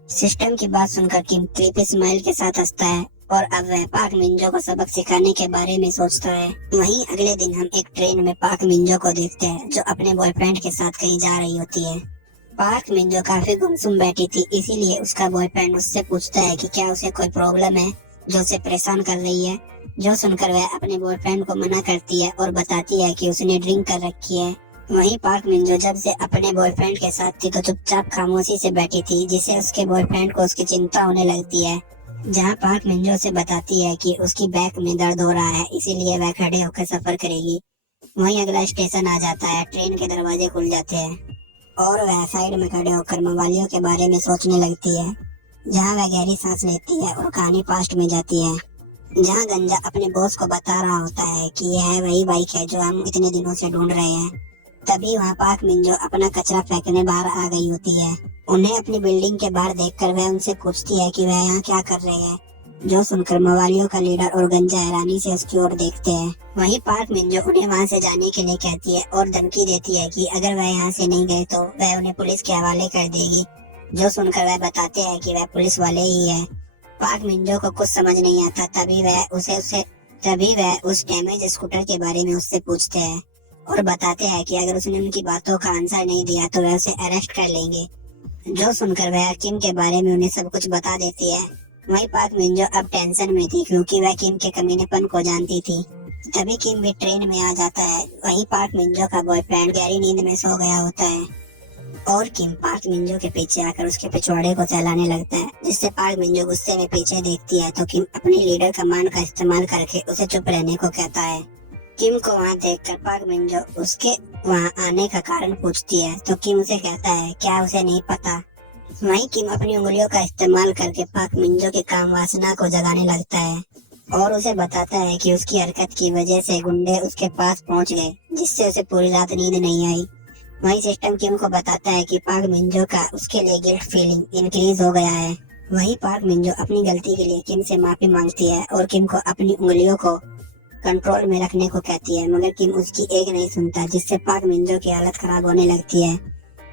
सिस्टम की बात सुनकर किम क्रीपी स्माइल के साथ हंसता है और अब वह पार्क मिंजो को सबक सिखाने के बारे में सोचता है। वहीं अगले दिन हम एक ट्रेन में पार्क मिंजो को देखते हैं, जो अपने बॉयफ्रेंड के साथ कहीं जा रही होती है। पार्क मिंजो काफी गुमसुम बैठी थी, इसीलिए उसका बॉयफ्रेंड उससे पूछता है कि क्या उसे कोई प्रॉब्लम है जो उसे परेशान कर रही है। जो सुनकर वह अपने बॉयफ्रेंड को मना करती है और बताती है कि उसने ड्रिंक कर रखी है। वहीं पार्क मिंजो जब से अपने बॉयफ्रेंड के साथ थी तो चुपचाप खामोशी से बैठी थी, जिससे उसके बॉयफ्रेंड को उसकी चिंता होने लगती है। जहां पार्क मिंजो से बताती है कि उसकी बैक में दर्द हो रहा है, इसीलिए वह खड़े होकर सफर करेगी। वहीं अगला स्टेशन आ जाता है, ट्रेन के दरवाजे खुल जाते हैं और वह साइड में खड़े होकर मवालियों के बारे में सोचने लगती है। जहां वह गहरी सांस लेती है और कहानी पास्ट में जाती है, जहां गंजा अपने बॉस को बता रहा होता है कि यह वही बाइक है जो हम इतने दिनों से ढूंढ रहे हैं। तभी वहाँ पार्क मिंजो अपना कचरा फेंकने बाहर आ गई होती है। उन्हें अपनी बिल्डिंग के बाहर देखकर वह उनसे पूछती है कि वह यहाँ क्या कर रहे हैं। जो सुनकर मवालियों का लीडर और गंजा हैरानी से उसकी ओर देखते हैं। वहीं पार्क मिंजो उन्हें वहां से जाने के लिए कहती है और धमकी देती है कि अगर वह यहाँ से नहीं गए तो वह उन्हें पुलिस के हवाले कर देगी। जो सुनकर वह बताते हैं कि वह पुलिस वाले ही है। पार्क मिंजो को कुछ समझ नहीं आता, तभी वह उस डैमेज स्कूटर के बारे में उससे पूछते हैं और बताते हैं कि अगर उसने उनकी बातों का आंसर नहीं दिया तो वह उसे अरेस्ट कर लेंगे। जो सुनकर वह किम के बारे में उन्हें सब कुछ बता देती है। वहीं पार्क मिंजो अब टेंशन में थी क्योंकि वह किम के कमीनेपन को जानती थी। तभी किम भी ट्रेन में आ जाता है। वहीं पार्क मिंजो का बॉयफ्रेंड गहरी नींद में सो गया होता है और किम पार्क मिंजो के पीछे आकर उसके पिछवाड़े को चलाने लगता है, जिससे पार्क मिंजो गुस्से में पीछे देखती है तो किम अपनी लीडर कमांड का इस्तेमाल करके उसे चुप रहने को कहता है। किम को वहाँ देखकर पार्क मिंजो उसके वहाँ आने का कारण पूछती है तो किम उसे कहता है क्या उसे नहीं पता। वहीं किम अपनी उंगलियों का इस्तेमाल करके पार्क मिंजो के काम वासना को जगाने लगता है और उसे बताता है कि उसकी हरकत की वजह से गुंडे उसके पास पहुंच गए, जिससे उसे पूरी रात नींद नहीं आई। वहीं सिस्टम किम को बताता है कि पार्क मिंजो का उसके लिए गिल्ट फीलिंग इंक्रीज हो गया है। वहीं पार्क मिंजो अपनी गलती के लिए किम से माफी मांगती है और किम को अपनी उंगलियों को कंट्रोल में रखने को कहती है, मगर किम उसकी एक नहीं सुनता, जिससे पार्क मिंजो की हालत खराब होने लगती है।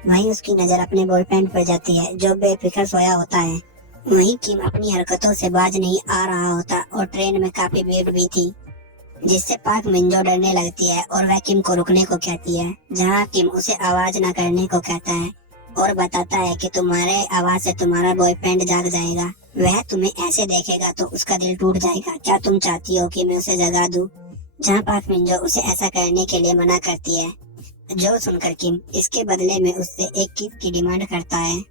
वहीं उसकी नजर अपने बॉयफ्रेंड पर जाती है जो बेफिक्र सोया होता है। वहीं किम अपनी हरकतों से बाज नहीं आ रहा होता और ट्रेन में काफी भीड़ भी थी, जिससे पार्क मिंजो डरने लगती है और वह किम को रुकने को कहती है, जहां किम उसे आवाज न करने को कहता है और बताता है कि तुम्हारे आवाज से तुम्हारा बॉयफ्रेंड जाग जाएगा। वह तुम्हें ऐसे देखेगा तो उसका दिल टूट जाएगा। क्या तुम चाहती हो कि मैं उसे जगा दूं? जहां पार्क मिंजो उसे ऐसा करने के लिए मना करती है। जो सुनकर किम इसके बदले में उससे एक किस की डिमांड करता है,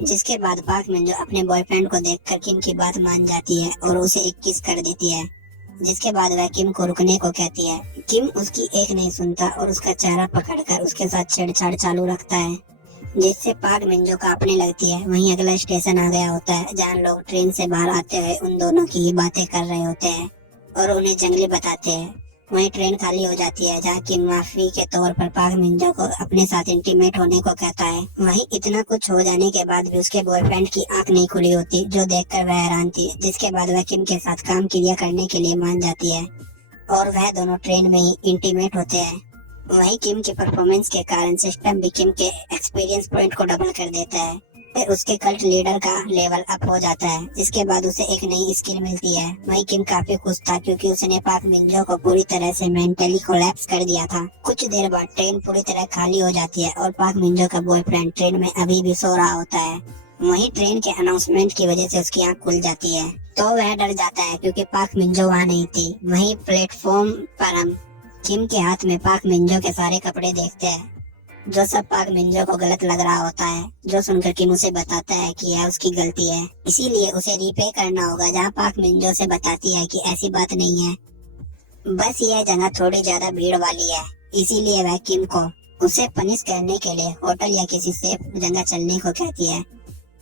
जिसके बाद पार्क मिंजो अपने बॉयफ्रेंड को देखकर किम की बात मान जाती है और उसे एक किस कर देती है, जिसके बाद वह किम को रुकने को कहती है। किम उसकी एक नहीं सुनता और उसका चेहरा पकड़कर उसके साथ छेड़छाड़ चालू रखता है, जिससे पार्क मिंजो कांपने लगती है। वहीं अगला स्टेशन आ गया होता है जहाँ लोग ट्रेन से बाहर आते हुए उन दोनों की ही बातें कर रहे होते हैं और उन्हें जंगली बताते हैं। वहीं ट्रेन खाली हो जाती है जहाँ किम माफी के तौर पर पार्क मिंजो को अपने साथ इंटीमेट होने को कहता है। वहीं इतना कुछ हो जाने के बाद भी उसके बॉयफ्रेंड की आंख नहीं खुली होती, जो देखकर वह हैरान थी, जिसके बाद वह किम के साथ काम क्रिया करने के लिए मान जाती है और वह दोनों ट्रेन में ही इंटीमेट होते हैं। वहीं किम की परफॉर्मेंस के कारण सिस्टम भी किम के एक्सपीरियंस पॉइंट को डबल कर देता है। फिर उसके कल्ट लीडर का लेवल अप हो जाता है, जिसके बाद उसे एक नई स्किल मिलती है। वहीं किम काफी खुश था क्योंकि उसने पार्क मिंजो को पूरी तरह से मेंटली कोलैप्स कर दिया था। कुछ देर बाद ट्रेन पूरी तरह खाली हो जाती है और पार्क मिंजो का बॉयफ्रेंड ट्रेन में अभी भी सो रहा होता है। वहीं ट्रेन के अनाउंसमेंट की वजह से उसकी आंख खुल जाती है तो वह डर जाता है क्योंकि पार्क मिंजो वहाँ नहीं थी। वहीं प्लेटफॉर्म पर हम किम के हाथ में पार्क मिंजो के सारे कपड़े देखते हैं, जो सब पार्क मिंजो को गलत लग रहा होता है। जो सुनकर किम उसे बताता है कि यह उसकी गलती है, इसीलिए उसे रीपे करना होगा। जहाँ पार्क मिंजो से बताती है कि ऐसी बात नहीं है, बस यह जगह थोड़ी ज्यादा भीड़ वाली है, इसीलिए वह किम को उसे पनिश करने के लिए होटल या किसी सेफ जगह चलने को कहती है।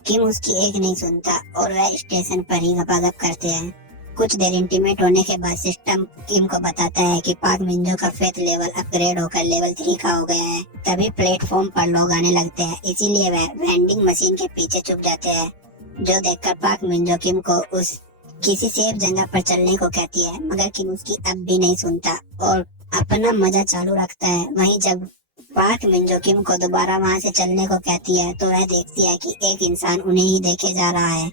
किम उसकी एक नहीं सुनता और वह स्टेशन पर ही गपागप करते हैं। कुछ देर इंटीमेट होने के बाद सिस्टम किम को बताता है कि पार्क मिंजो का फेथ लेवल अपग्रेड होकर लेवल 3 का हो गया है। तभी प्लेटफॉर्म पर लोग आने लगते हैं, इसीलिए वह वेंडिंग मशीन के पीछे छुप जाते हैं। जो देखकर पार्क मिंजो किम को उस किसी सेफ जगह पर चलने को कहती है, मगर किम उसकी अब भी नहीं सुनता और अपना मजा चालू रखता है। वहीं जब पार्क मिंजो किम को दोबारा वहाँ से चलने को कहती है तो वह देखती है कि एक इंसान उन्हें ही देखे जा रहा है,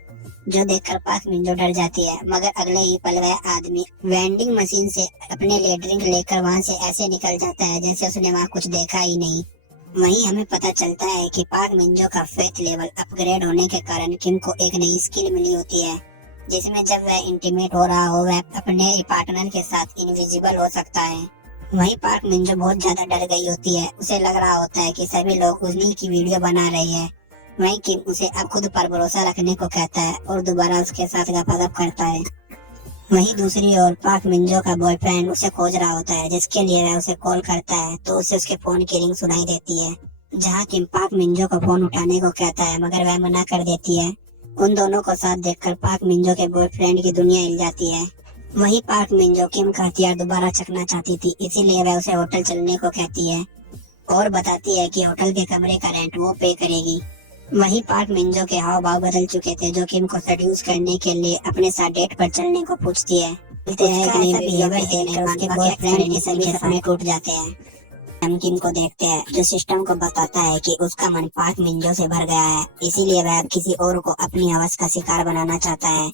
जो देखकर पार्क मिंजो डर जाती है। मगर अगले ही पल वह आदमी वेंडिंग मशीन से अपने लिए ड्रिंक लेकर वहाँ से ऐसे निकल जाता है जैसे उसने वहाँ कुछ देखा ही नहीं। वहीं हमें पता चलता है कि पार्क मिंजो का फेथ लेवल अपग्रेड होने के कारण किम को एक नई स्किल मिली होती है, जिसमें जब वह इंटीमेट हो रहा हो वह अपने पार्टनर के साथ इनविजिबल हो सकता है। वहीं पार्क मिंजो बहुत ज्यादा डर गई होती है। उसे लग रहा होता है कि सभी लोग उन्हीं की वीडियो बना रहे हैं। वहीं किम उसे अब खुद पर भरोसा रखने को कहता है और दोबारा उसके साथ गपागप करता है। वहीं दूसरी ओर पार्क मिंजो का बॉयफ्रेंड उसे खोज रहा होता है, जिसके लिए वह उसे कॉल करता है तो उसे उसके फोन की रिंग सुनाई देती है, जहां किम पार्क मिंजो को फोन उठाने को कहता है, मगर वह मना कर देती है। उन दोनों को साथ देखकर पार्क मिंजो के बॉयफ्रेंड की दुनिया हिल जाती है। वहीं पार्क मिंजो किम का हथियार दोबारा चखना चाहती थी, इसीलिए वह उसे होटल चलने को कहती है और बताती है कि होटल के कमरे का रेंट वो पे करेगी। वहीं पार्क मिंजो के हाव भाव बदल चुके थे, जो किम को सेड्यूस करने के लिए अपने साथ डेट पर चलने को पूछती है। उसके बॉयफ्रेंड के सभी सपने टूट जाते हैं। हम किम को देखते हैं जो सिस्टम को बताता है कि उसका मन पार्क मिंजो से भर गया है, इसीलिए वह अब किसी और को अपनी हवस का शिकार बनाना चाहता है।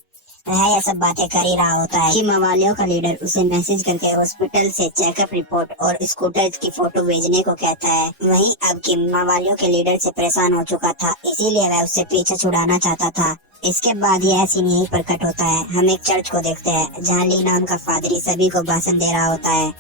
वह यह सब बातें कर ही रहा होता है कि मवालियों का लीडर उसे मैसेज करके हॉस्पिटल से चेकअप रिपोर्ट और स्कूटर की फोटो भेजने को कहता है। वहीं अब किम मवालियों के लीडर से परेशान हो चुका था, इसीलिए वह उससे पीछे छुड़ाना चाहता था। इसके बाद यह सीन यहीं पर कट होता है। हम एक चर्च को देखते हैं जहाँ ली नाम का पादरी सभी को भाषण दे रहा होता है।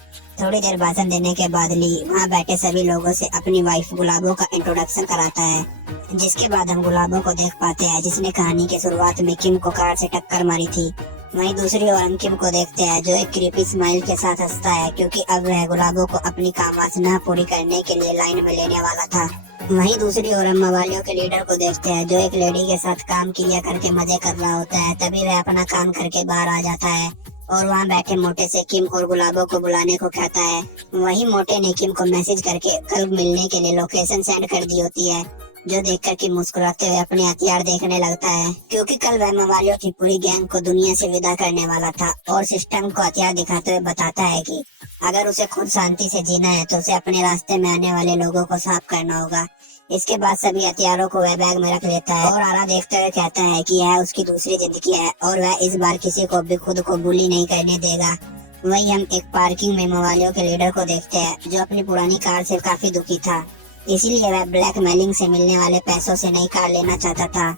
थोड़ी देर भाषण देने के बाद ली वहाँ बैठे सभी लोगों से अपनी वाइफ गुलाबो का इंट्रोडक्शन कराता है, जिसके बाद हम गुलाबो को देख पाते हैं जिसने कहानी के शुरुआत में किम को कार से टक्कर मारी थी। वहीं दूसरी ओर हम किम को देखते हैं जो एक क्रीपी स्माइल के साथ हंसता है, क्योंकि अब वह गुलाबो को अपनी कामवासना पूरी करने के लिए लाइन में लेने वाला था। वहीं दूसरी ओर हम मवालियों के लीडर को देखते हैं जो एक लेडी के साथ काम किया करके मजे कर रहा होता है। तभी वह अपना काम करके बाहर आ जाता है और वहाँ बैठे मोटे से किम और गुलाबो को बुलाने को कहता है। वहीं मोटे ने किम को मैसेज करके कल मिलने के लिए लोकेशन सेंड कर दी होती है, जो देखकर किम मुस्कुराते हुए अपने हथियार देखने लगता है, क्योंकि कल वह मवालियों की पूरी गैंग को दुनिया से विदा करने वाला था और सिस्टम को हथियार दिखाते हुए बताता है कि अगर उसे खुद शांति से जीना है तो उसे अपने रास्ते में आने वाले लोगों को साफ करना होगा। इसके बाद सभी हथियारों को वह बैग में रख लेता है और आला देखते हुए कहता है कि यह उसकी दूसरी जिंदगी है और वह इस बार किसी को भी खुद को बुली नहीं करने देगा। वहीं हम एक पार्किंग में मवालियों के लीडर को देखते हैं जो अपनी पुरानी कार से काफी दुखी था, इसीलिए वह ब्लैकमेलिंग से मिलने वाले पैसों से नई कार लेना चाहता था।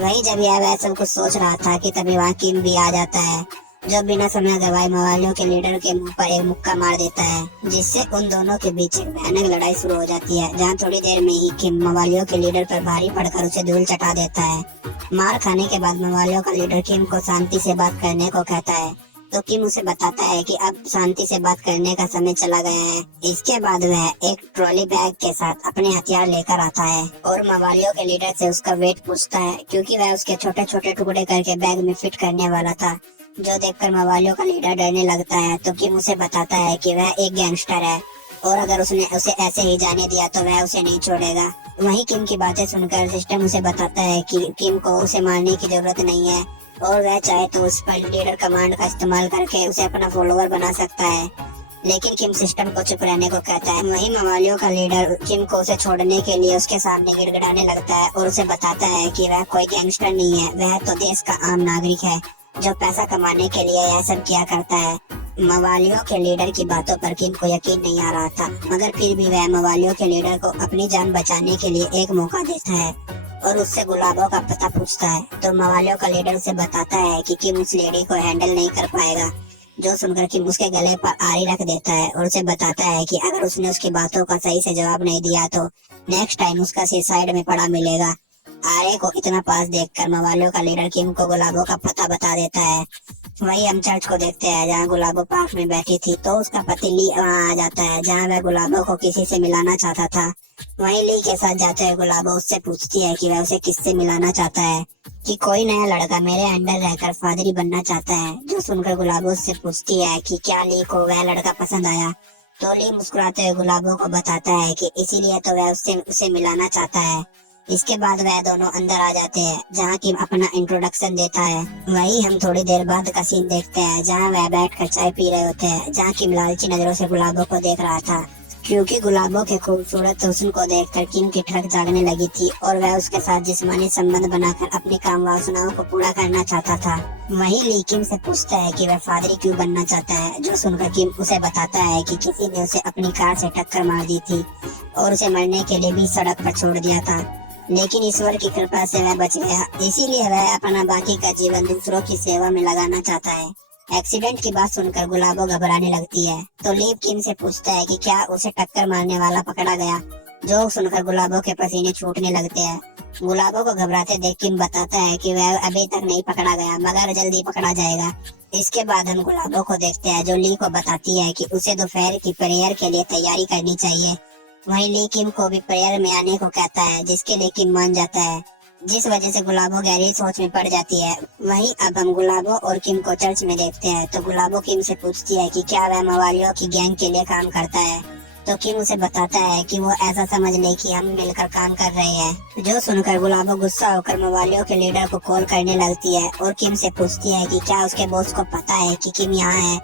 वहीं जब वह सब कुछ सोच रहा था कि तभी वहाँ किम भी आ जाता है, जो बिना समय गवाए मवालियों के लीडर के मुंह पर एक मुक्का मार देता है, जिससे उन दोनों के बीच एक भयानक लड़ाई शुरू हो जाती है, जहां थोड़ी देर में ही किम मवालियों के लीडर पर भारी पड़कर उसे धूल चटा देता है। मार खाने के बाद मवालियों का लीडर किम को शांति से बात करने को कहता है, तो किम उसे बताता है कि अब शांति से बात करने का समय चला गया है। इसके बाद वह एक ट्रॉली बैग के साथ अपने हथियार लेकर आता है और मवालियों के लीडर से उसका वेट पूछता है, क्योंकि वह उसके छोटे छोटे टुकड़े करके बैग में फिट करने वाला था, जो देखकर मवालियों का लीडर डरने लगता है। तो किम उसे बताता है कि वह एक गैंगस्टर है और अगर उसने उसे ऐसे ही जाने दिया तो वह उसे नहीं छोड़ेगा। वहीं किम की बातें सुनकर सिस्टम उसे बताता है कि किम को उसे मारने की जरूरत नहीं है और वह चाहे तो उस पर लीडर कमांड का इस्तेमाल करके उसे अपना फॉलोवर बना सकता है, लेकिन किम सिस्टम को चुप रहने को कहता है। वहीं मवालियों का लीडर किम को उसे छोड़ने के लिए उसके सामने गिड़गिड़ाने लगता है और उसे बताता है कि वह कोई गैंगस्टर नहीं है, वह तो देश का आम नागरिक है जो पैसा कमाने के लिए यह सब किया करता है। मवालियों के लीडर की बातों पर किम को यकीन नहीं आ रहा था, मगर फिर भी वह मवालियों के लीडर को अपनी जान बचाने के लिए एक मौका देता है और उससे गुलाबों का पता पूछता है। तो मवालियों का लीडर उसे बताता है कि किम उस लेडी को हैंडल नहीं कर पाएगा, जो सुनकर किम उसके गले पर आरी रख देता है और उसे बताता है कि अगर उसने उसकी बातों का सही से जवाब नहीं दिया तो नेक्स्ट टाइम उसका सिर साइड में पड़ा मिलेगा। आरे को इतना पास देखकर मवालियों का लीडर किम को गुलाबो का पता बता देता है। वही हम चर्च को देखते हैं जहाँ गुलाबो पार्क में बैठी थी, तो उसका पति ली वहाँ आ जाता है जहाँ वह गुलाबो को किसी से मिलाना चाहता था। वहीं ली के साथ जाते हुए गुलाबो उससे पूछती है कि वह उसे किससे मिलाना चाहता है, कि कोई नया लड़का मेरे अंडर रहकर फादरी बनना चाहता है। जो सुनकर गुलाबो उससे पूछती है कि क्या ली को वह लड़का पसंद आया, तो ली मुस्कुराते हुए गुलाबो को बताता है कि इसीलिए तो वह उसे मिलाना चाहता है। इसके बाद वह दोनों अंदर आ जाते हैं जहाँ किम अपना इंट्रोडक्शन देता है। वहीं हम थोड़ी देर बाद का सीन देखते हैं जहाँ वह बैठकर चाय पी रहे होते हैं, जहाँ किम लालची नजरों से गुलाबो को देख रहा था, क्योंकि गुलाबो के खूबसूरत हुस्न को देखकर किम की ठग जागने लगी थी और वह उसके साथ जिस्मानी संबंध बनाकर अपनी काम वासनाओं को पूरा करना चाहता था। वहीं ली किम से पूछता है कि वह फादरी क्यों बनना चाहता है, जो सुनकर किम उसे बताता है कि किसी ने उसे अपनी कार से टक्कर मार दी थी और उसे मरने के लिए भी सड़क पर छोड़ दिया था, लेकिन ईश्वर की कृपा से वह बच गया, इसीलिए वह अपना बाकी का जीवन दूसरों की सेवा में लगाना चाहता है। एक्सीडेंट की बात सुनकर गुलाबो घबराने लगती है, तो लीव किम से पूछता है कि क्या उसे टक्कर मारने वाला पकड़ा गया, जो सुनकर गुलाबो के पसीने छूटने लगते हैं। गुलाबो को घबराते देख किम बताता है कि वह अभी तक नहीं पकड़ा गया, मगर जल्दी पकड़ा जाएगा। इसके बाद हम गुलाबो को देखते हैं जो ली को बताती है कि उसे दोपहर की प्रेयर के लिए तैयारी करनी चाहिए। वहीं ली किम को भी प्रेयर में आने को कहता है, जिसके लिए किम मान जाता है, जिस वजह से गुलाबो गहरी सोच में पड़ जाती है। वहीं अब हम गुलाबो और किम को चर्च में देखते हैं, तो गुलाबो किम से पूछती है कि क्या वह मवालियों की गैंग के लिए काम करता है, तो किम उसे बताता है कि वो ऐसा समझ ले कि हम मिलकर काम कर रहे हैं। जो सुनकर गुलाबो गुस्सा होकर मवालियों के लीडर को कॉल करने लगती है और किम से पूछती है कि क्या उसके बॉस को पता है कि किम यहाँ है।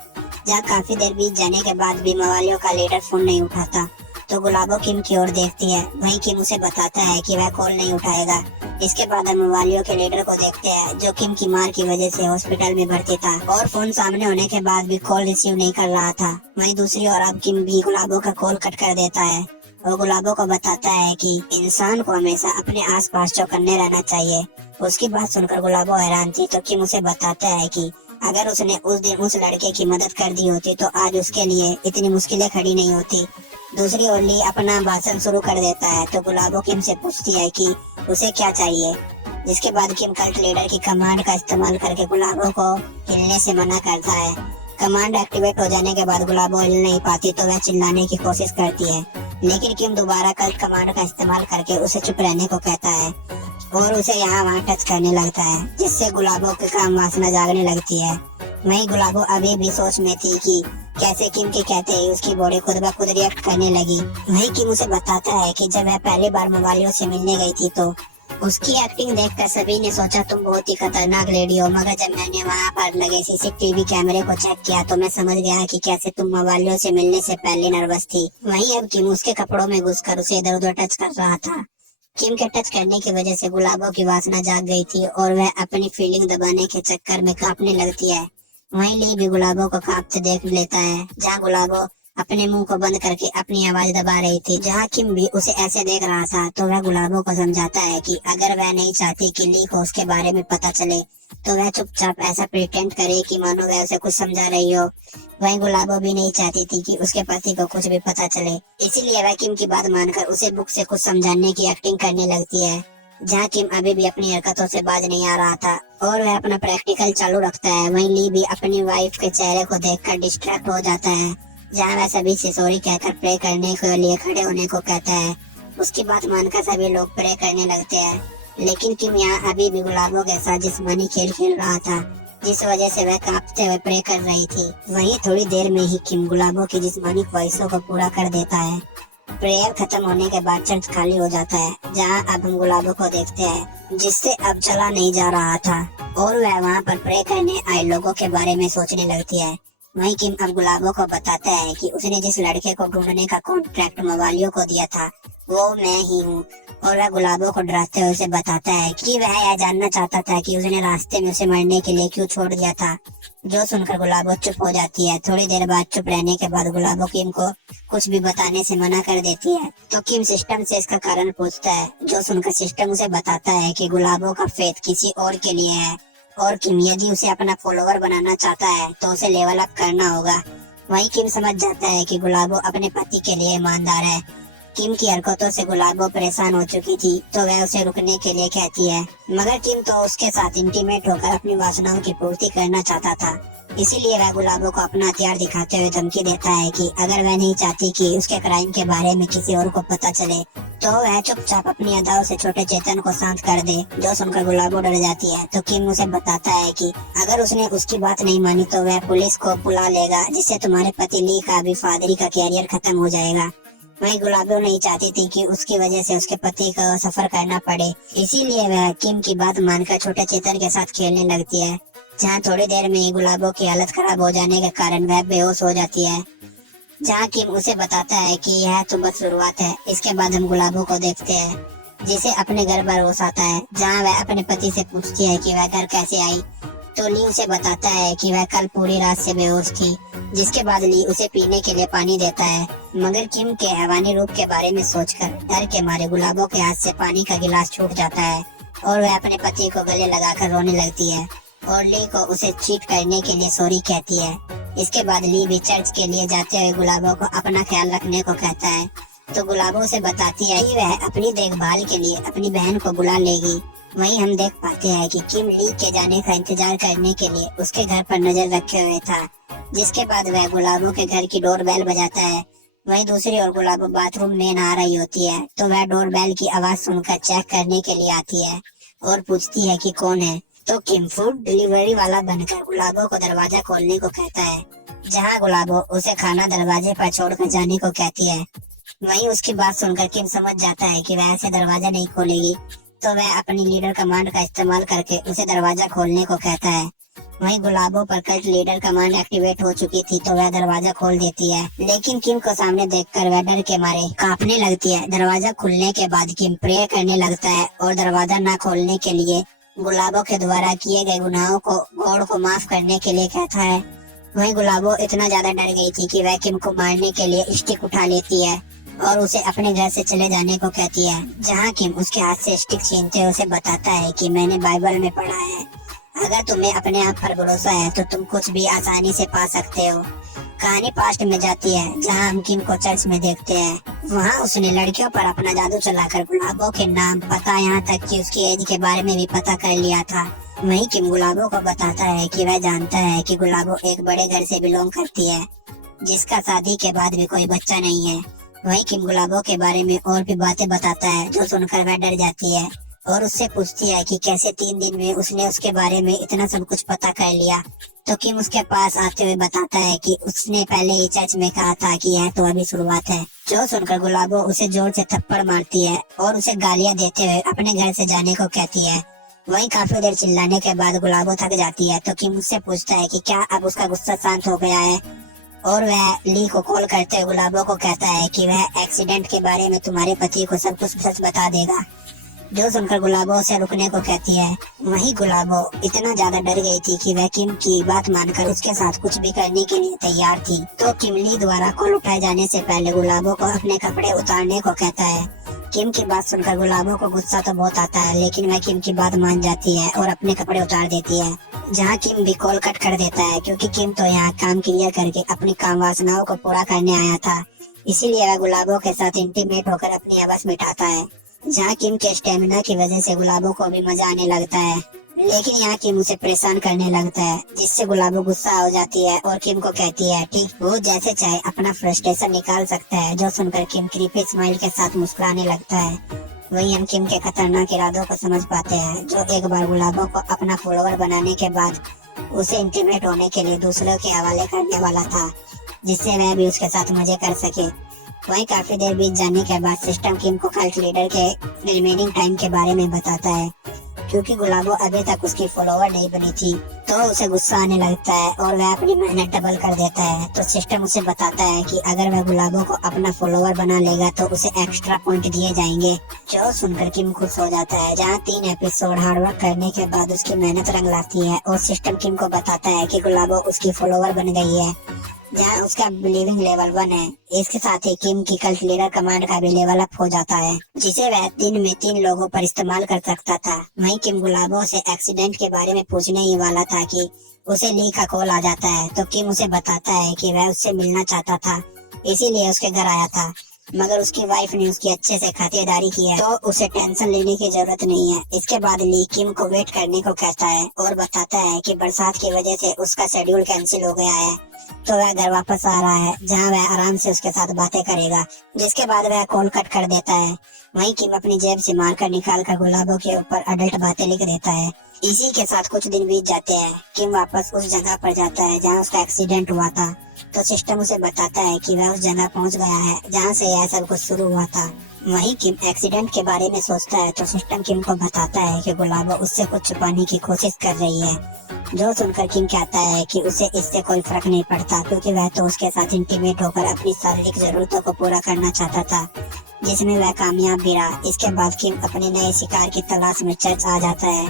जहाँ काफी देर बीत जाने के बाद भी मवालियों का लीडर फोन नहीं उठाता तो गुलाबो किम की ओर देखती है। वहीं किम उसे बताता है कि वह कॉल नहीं उठाएगा। इसके बाद हम मवालियों के लीडर को देखते हैं जो किम की मार की वजह से हॉस्पिटल में भर्ती था और फोन सामने होने के बाद भी कॉल रिसीव नहीं कर रहा था। वहीं दूसरी ओर अब किम भी गुलाबो का कॉल कट कर देता है और गुलाबो को बताता है कि इंसान को हमेशा अपने आसपास चौकन्ने रहना चाहिए। उसकी बात सुनकर गुलाबो हैरान थी तो किम उसे बताता है कि अगर उसने उस दिन उस लड़के की मदद कर दी होती तो आज उसके लिए इतनी मुश्किलें खड़ी नहीं होती। दूसरी ओर ली अपना भाषण शुरू कर देता है तो गुलाबो किम से पूछती है कि उसे क्या चाहिए। जिसके बाद किम कल्ट लीडर की कमांड का इस्तेमाल करके गुलाबो को हिलने से मना करता है। कमांड एक्टिवेट हो जाने के बाद गुलाबो हिल नहीं पाती तो वह चिल्लाने की कोशिश करती है, लेकिन किम दोबारा कल्ट कमांड का इस्तेमाल करके उसे चुप रहने को कहता है और उसे यहाँ वहाँ टच करने लगता है, जिससे गुलाबो की काम वासना जागने लगती है। वहीं गुलाबो अभी भी सोच में थी कि कैसे किम के कहते ही उसकी बॉडी खुद ब खुद रिएक्ट करने लगी। वहीं किम उसे बताता है कि जब वह पहली बार मवालियों से मिलने गई थी तो उसकी एक्टिंग देखकर सभी ने सोचा तुम बहुत ही खतरनाक लेडी हो, मगर जब मैंने वहाँ पर लगे सीसीटीवी कैमरे को चेक किया तो मैं समझ गया कि कैसे तुम मवालियों से मिलने से पहले नर्वस थी। वहीं अब किम उसके कपड़ों में घुसकर उसे इधर उधर टच कर रहा था। किम के टच करने की वजह से गुलाबो की वासना जाग गई थी और वह अपनी फीलिंग दबाने के चक्कर में कांपने लगती है। वहीं ली भी गुलाबो को कांपते देख लेता है, जहाँ गुलाबो अपने मुंह को बंद करके अपनी आवाज दबा रही थी। जहाँ किम भी उसे ऐसे देख रहा था तो वह गुलाबो को समझाता है कि अगर वह नहीं चाहती कि ली को उसके बारे में पता चले तो वह चुपचाप ऐसा प्रिटेंड करे कि मानो वह उसे कुछ समझा रही हो। वहीं गुलाबो भी नहीं चाहती थी कि उसके पति को कुछ भी पता चले, इसीलिए वह किम की बात मानकर उसे बुक से कुछ समझाने की एक्टिंग करने लगती है। जहाँ किम अभी भी अपनी हरकतों से बाज नहीं आ रहा था और वह अपना प्रैक्टिकल चालू रखता है। वहीं ली भी अपनी वाइफ के चेहरे को देखकर डिस्ट्रैक्ट हो जाता है, जहाँ वह सभी से सॉरी कहकर प्रे करने के लिए खड़े होने को कहता है। उसकी बात मानकर सभी लोग प्रे करने लगते हैं, लेकिन किम यहाँ अभी भी गुलाबो के साथ जिस्मानी खेल खेल रहा था, जिस वजह से वह कांपते हुए प्रे कर रही थी। वहीं थोड़ी देर में ही किम गुलाबो की जिस्मानी ख्वाहिशों को पूरा कर देता है। प्रेयर खत्म होने के बाद चर्च खाली हो जाता है, जहाँ अब हम गुलाबो को देखते हैं जिससे अब चला नहीं जा रहा था और वह वहाँ पर प्रे करने आए लोगों के बारे में सोचने लगती है। वहीं किम अब गुलाबो को बताता है कि उसने जिस लड़के को ढूंढने का कॉन्ट्रैक्ट मवालियों को दिया था वो मैं ही हूँ, और वह गुलाबो को डराते हुए उसे बताता है कि वह यह जानना चाहता था कि उसने रास्ते में उसे मरने के लिए क्यों छोड़ दिया था। जो सुनकर गुलाबो चुप हो जाती है। थोड़ी देर बाद चुप रहने के बाद गुलाबो किम को कुछ भी बताने से मना कर देती है तो किम सिस्टम से इसका कारण पूछता है। जो सुनकर सिस्टम उसे बताता है कि गुलाबो का फेथ किसी और के लिए है और किम यदि उसे अपना फॉलोवर बनाना चाहता है तो उसे लेवल अप करना होगा। वहीं किम समझ जाता है कि गुलाबो अपने पति के लिए ईमानदार है। किम की हरकतों से गुलाबो परेशान हो चुकी थी तो वह उसे रुकने के लिए कहती है, मगर किम तो उसके साथ इंटीमेट होकर अपनी वासनाओं की पूर्ति करना चाहता था। इसीलिए वह गुलाबो को अपना हथियार दिखाते हुए धमकी देता है कि अगर वह नहीं चाहती कि उसके क्राइम के बारे में किसी और को पता चले तो वह चुपचाप अपनी अदाओं से छोटे चेतन को शांत कर दे। जो सुनकर गुलाबो डर जाती है तो किम उसे बताता है कि अगर उसने उसकी बात नहीं मानी तो वह पुलिस को बुला लेगा, जिससे तुम्हारे पति ली का भी फादरी का कैरियर खत्म हो जाएगा। वहीं गुलाबो नहीं चाहती थी कि उसकी वजह से उसके पति को सफर करना पड़े, इसीलिए वह किम की बात मानकर छोटे चेतन के साथ खेलने लगती है। जहाँ थोड़ी देर में ही गुलाबो की हालत खराब हो जाने के कारण वह बेहोश हो जाती है। जहाँ किम उसे बताता है कि यह तो बस शुरुआत है। इसके बाद हम गुलाबो को देखते हैं जिसे अपने घर पर होश आता है, जहाँ वह अपने पति से पूछती है कि वह घर कैसे आई तो ली उसे बताता है कि वह कल पूरी रात से बेहोश थी। जिसके बाद ली उसे पीने के लिए पानी देता है, मगर किम के हैवानी रूप के बारे में सोचकर डर के मारे गुलाबो के हाथ से पानी का गिलास छूट जाता है और वह अपने पति को गले लगाकर रोने लगती है और ली को उसे चीट करने के लिए सॉरी कहती है। इसके बाद ली भी चर्च के लिए जाते हुए गुलाबो को अपना ख्याल रखने को कहता है तो गुलाबो से बताती है कि वह अपनी देखभाल के लिए अपनी बहन को बुला लेगी। वहीं हम देख पाते हैं कि किम ली के जाने का इंतजार करने के लिए उसके घर पर नजर रखे हुए था। जिसके बाद वह गुलाबो के घर की डोर बेल बजाता है। वहीं दूसरी ओर गुलाबो बाथरूम में नहा रही होती है तो वह डोर बेल की आवाज सुनकर चेक करने के लिए आती है और पूछती है कि कौन है तो किम फूड डिलीवरी वाला बनकर गुलाबो को दरवाजा खोलने को कहता है। जहाँ गुलाबो उसे खाना दरवाजे पर छोड़कर जाने को कहती है। वहीं उसकी बात सुनकर किम समझ जाता है कि वह ऐसे दरवाजा नहीं खोलेगी, तो वह अपनी लीडर कमांड का इस्तेमाल करके उसे दरवाजा खोलने को कहता है। वहीं गुलाबो पर कल्ट लीडर कमांड एक्टिवेट हो चुकी थी, तो वह दरवाजा खोल देती है, लेकिन किम को सामने देखकर वह डर के मारे कांपने लगती है। दरवाजा खुलने के बाद किम प्रेयर करने लगता है और दरवाजा न खोलने के लिए गुलाबो के द्वारा किए गए गुनाहों को गॉड को माफ करने के लिए कहता है। वहीं गुलाबो इतना ज्यादा डर गई थी कि वह किम को मारने के लिए स्टिक उठा लेती है और उसे अपने घर से चले जाने को कहती है। जहाँ किम उसके हाथ से स्टिक छीनते उसे बताता है कि मैंने बाइबल में पढ़ा है, अगर तुम्हें अपने आप पर भरोसा है तो तुम कुछ भी आसानी से पा सकते हो। कहानी पास्ट में जाती है, जहाँ हम किम को चर्च में देखते हैं। वहाँ उसने लड़कियों पर अपना जादू चलाकर गुलाबो के नाम, पता, यहाँ तक कि उसकी एज के बारे में भी पता कर लिया था। वहीं किम गुलाबो को बताता है कि वह जानता है कि गुलाबो एक बड़े घर से बिलोंग करती है, जिसका शादी के बाद भी कोई बच्चा नहीं है। वहीं किम गुलाबो के बारे में और भी बातें बताता है, जो सुनकर वह डर जाती है और उससे पूछती है कि कैसे 3 दिन में उसने उसके बारे में इतना सब कुछ पता कर लिया। तो किम उसके पास आते हुए बताता है कि उसने पहले ही चर्च में कहा था कि यह तो अभी शुरुआत है। जो सुनकर गुलाबो उसे जोर से थप्पड़ मारती है और उसे गालियां देते हुए अपने घर से जाने को कहती है। वहीं काफी देर चिल्लाने के बाद गुलाबो थक जाती है, तो किम उससे पूछता है कि क्या अब उसका गुस्सा शांत हो गया है, और वह ली को कॉल करते हुए गुलाबो को कहता है कि वह एक्सीडेंट के बारे में तुम्हारे पति को सब कुछ सच बता देगा। जो सुनकर गुलाबो उसे रुकने को कहती है। वहीं गुलाबो इतना ज्यादा डर गई थी कि वह किम की बात मानकर उसके साथ कुछ भी करने के लिए तैयार थी। तो किम ली द्वारा कॉल उठाए जाने से पहले गुलाबो को अपने कपड़े उतारने को कहता है। किम की बात सुनकर गुलाबो को गुस्सा तो बहुत आता है, लेकिन वह किम की बात मान जाती है और अपने कपड़े उतार देती है। जहाँ किम भी कॉल कट कर देता है, क्योंकि किम तो यहाँ काम क्लियर करके अपनी काम वासनाओं को पूरा करने आया था, इसीलिए वह गुलाबो के साथ इंटीमेट होकर अपनी आवाज मिटाता है। जहाँ किम के स्टेमिना की वजह से गुलाबो को भी मजा आने लगता है, लेकिन यहाँ किम उसे परेशान करने लगता है, जिससे गुलाबो गुस्सा हो जाती है और किम को कहती है कि वो जैसे चाहे अपना फ्रस्ट्रेशन निकाल सकता है। जो सुनकर किम क्रीपी स्माइल के साथ मुस्कुराने लगता है। वहीं हम किम के खतरनाक इरादों को समझ पाते हैं, जो एक बार गुलाबो को अपना फॉलोअर बनाने के बाद उसे इंटीमेट होने के लिए दूसरों के हवाले करने वाला था, जिससे वह भी उसके साथ मजे कर सके। वहीं काफी देर बीत जाने के बाद सिस्टम किम को कल्ट लीडर के रिमेनिंग टाइम के बारे में बताता है। क्योंकि गुलाबो अभी तक उसकी फॉलोवर नहीं बनी थी, तो उसे गुस्सा आने लगता है और वह अपनी मेहनत डबल कर देता है। तो सिस्टम उसे बताता है कि अगर वह गुलाबो को अपना फॉलोवर बना लेगा तो उसे एक्स्ट्रा पॉइंट दिए जाएंगे। जो सुनकर किम खुश हो जाता है। जहाँ 3 एपिसोड हार्डवर्क करने के बाद उसकी मेहनत रंग लाती है और सिस्टम किम को बताता है कि गुलाबो उसकी फॉलोवर बन गई है, जहाँ उसका बिलीविंग लेवल 1 है। इसके साथ ही किम की कल्ट लीडर कमांड का भी लेवल अप हो जाता है, जिसे वह दिन में 3 लोगों पर इस्तेमाल कर सकता था। वहीं किम गुलाबो से एक्सीडेंट के बारे में पूछने ही वाला था कि उसे ली का कॉल आ जाता है। तो किम उसे बताता है कि वह उससे मिलना चाहता था, इसीलिए उसके घर आया था, मगर उसकी वाइफ ने उसकी अच्छे से खातिरदारी की है, तो उसे टेंशन लेने की जरूरत नहीं है। इसके बाद ली किम को वेट करने को कहता है और बताता है कि बरसात की वजह से उसका शेड्यूल कैंसिल हो गया है, तो वह घर वापस आ रहा है, जहां वह आराम से उसके साथ बातें करेगा। जिसके बाद वह कॉल कट कर देता है। वहीं किम अपनी जेब से मार्कर निकाल कर गुलाबो के ऊपर अडल्ट बातें लिख देता है। इसी के साथ कुछ दिन बीत जाते हैं। किम वापस उस जगह पर जाता है जहाँ उसका एक्सीडेंट हुआ था। तो सिस्टम उसे बताता है कि वह उस जगह पहुँच गया है जहाँ से यह सब कुछ शुरू हुआ था। वहीं किम एक्सीडेंट के बारे में सोचता है, तो सिस्टम किम को बताता है कि गुलाबो उससे कुछ छुपाने की कोशिश कर रही है। जो सुनकर किम कहता है कि उसे इससे कोई फर्क नहीं पड़ता, क्योंकि वह तो उसके साथ इंटीमेट होकर अपनी शारीरिक जरूरतों को पूरा करना चाहता था, जिसमें वह कामयाब भी रहा। इसके बाद किम अपने नए शिकार की तलाश में चर्च आ जाता है,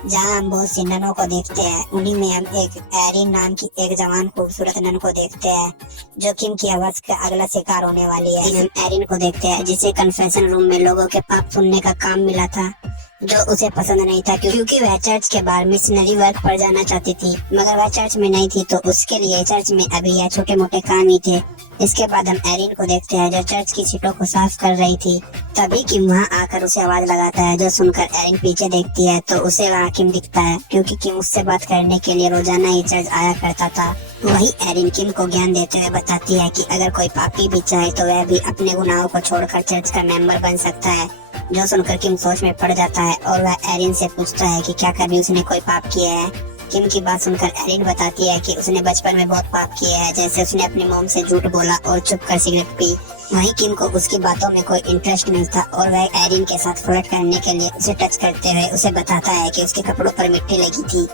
जहाँ हम बहुत सी ननों को देखते हैं। उन्हीं में हम एक एरिन नाम की एक जवान खूबसूरत नन को देखते हैं, जो किम की आवाज का अगला शिकार होने वाली है। हम एरिन को देखते हैं, जिसे कन्फेशन रूम में लोगों के पाप सुनने का काम मिला था, जो उसे पसंद नहीं था, क्योंकि वह चर्च के बाहर मिशनरी वर्क पर जाना चाहती थी, मगर वह चर्च में नहीं थी, तो उसके लिए चर्च में अभी यह छोटे मोटे काम ही थे। इसके बाद हम एरिन को देखते हैं, जो चर्च की सीटों को साफ कर रही थी। तभी किम वहाँ आकर उसे आवाज लगाता है। जो सुनकर एरिन पीछे देखती है, तो उसे वहाँ किम दिखता है, क्योंकि किम उससे बात करने के लिए रोजाना ही चर्च आया करता था। वही एरिन किम को ज्ञान देते हुए बताती है कि अगर कोई पापी भी चाहे तो वह भी अपने गुनाहों को छोड़कर चर्च का मेंबर बन सकता है। जो सुनकर किम सोच में पड़ जाता है और वह एरिन से पूछता है कि क्या कभी उसने कोई पाप किया है। किम की बात सुनकर एरिन बताती है कि उसने बचपन में बहुत पाप किए हैं, जैसे उसने अपनी मॉम से झूठ बोला और चुप कर सिगरेट पी। वहीं किम को उसकी बातों में कोई इंटरेस्ट नहीं था और वह एरिन के साथ फ्लर्ट करने के लिए उसे टच करते हुए उसे बताता है कि उसके कपड़ों पर मिट्टी लगी थी।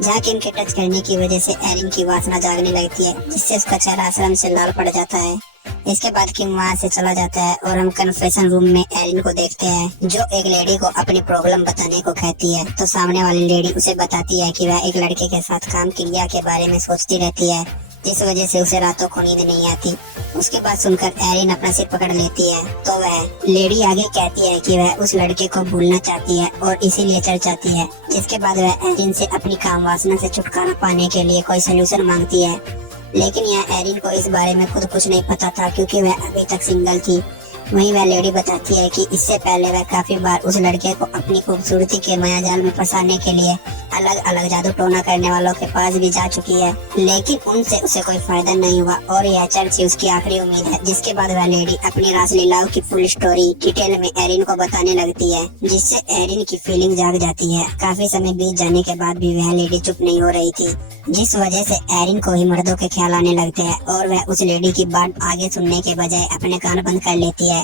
जहाँ किम के टच करने की वजह से एरिन की वासना जागने लगती है, जिससे उसका चेहरा शर्म से लाल पड़ जाता है। इसके बाद किम वहाँ से चला जाता है और हम कन्फेशन रूम में एरिन को देखते हैं, जो एक लेडी को अपनी प्रॉब्लम बताने को कहती है। तो सामने वाली लेडी उसे बताती है कि वह एक लड़के के साथ काम क्रिया के बारे में सोचती रहती है, जिस वजह से उसे रातों को नींद नहीं आती। उसके बाद सुनकर एरिन अपना सिर पकड़ लेती है। तो वह लेडी आगे कहती है कि वह उस लड़के को भूलना चाहती है और इसीलिए चढ़ जाती है। जिसके बाद वह एरिन से अपनी काम वासना से छुटकारा पाने के लिए कोई सोल्यूशन मांगती है, लेकिन यह एरिन को इस बारे में खुद कुछ नहीं पता था, क्योंकि वह अभी तक सिंगल थी। वहीं वह लेडी बताती है कि इससे पहले वह काफी बार उस लड़के को अपनी खूबसूरती के मायाजाल में फंसाने के लिए अलग अलग जादू टोना करने वालों के पास भी जा चुकी है, लेकिन उनसे उसे कोई फायदा नहीं हुआ और यह चर्च ही उसकी आखिरी उम्मीद है। जिसके बाद वह लेडी अपनी रासलीलाओं की फुल स्टोरी डिटेल में एरिन को बताने लगती है, जिससे एरिन की फीलिंग जाग जाती है। काफी समय बीत जाने के बाद भी वह लेडी चुप नहीं हो रही थी, जिस वजह से एरिन को ही मर्दों के ख्याल आने लगते हैं और वह उस लेडी की बात आगे सुनने के बजाय अपने कान बंद कर लेती है।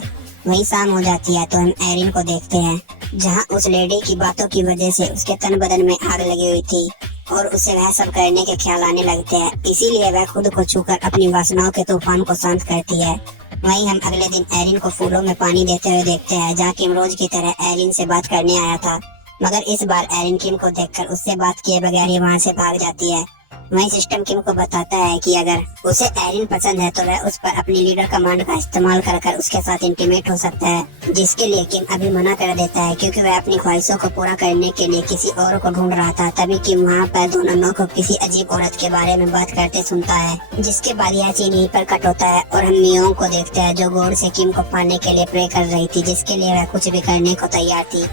वहीं शाम हो जाती है तो हम एरिन को देखते हैं, जहां उस लेडी की बातों की वजह से उसके तन बदन में आग लगी हुई थी और उसे वह सब करने के ख्याल आने लगते हैं। इसीलिए वह खुद को छूकर अपनी वासनाओं के तूफान को शांत करती है। वहीं हम अगले दिन एरिन को फूलों में पानी देते हुए देखते हैं, जहाँ किम रोज की तरह एरिन से बात करने आया था, मगर इस बार एरिन किम को देखकर उससे बात किए बगैर ही वहाँ से भाग जाती है। वहीं सिस्टम किम को बताता है कि अगर उसे एरिन पसंद है तो वह उस पर अपनी लीडर कमांड का इस्तेमाल कर उसके साथ इंटीमेट हो सकता है, जिसके लिए किम अभी मना कर देता है, क्योंकि वह अपनी ख्वाहिशों को पूरा करने के लिए किसी और को ढूंढ रहा था। तभी किम वहाँ पर दोनों को किसी अजीब औरत के बारे में बात करते सुनता है। जिसके बाद यह सीन यहीं पर कट होता है और हम मियोंग को देखते हैं, जो गॉड से किम को पाने के लिए प्रे कर रही थी, जिसके लिए वह कुछ भी करने को तैयार थी।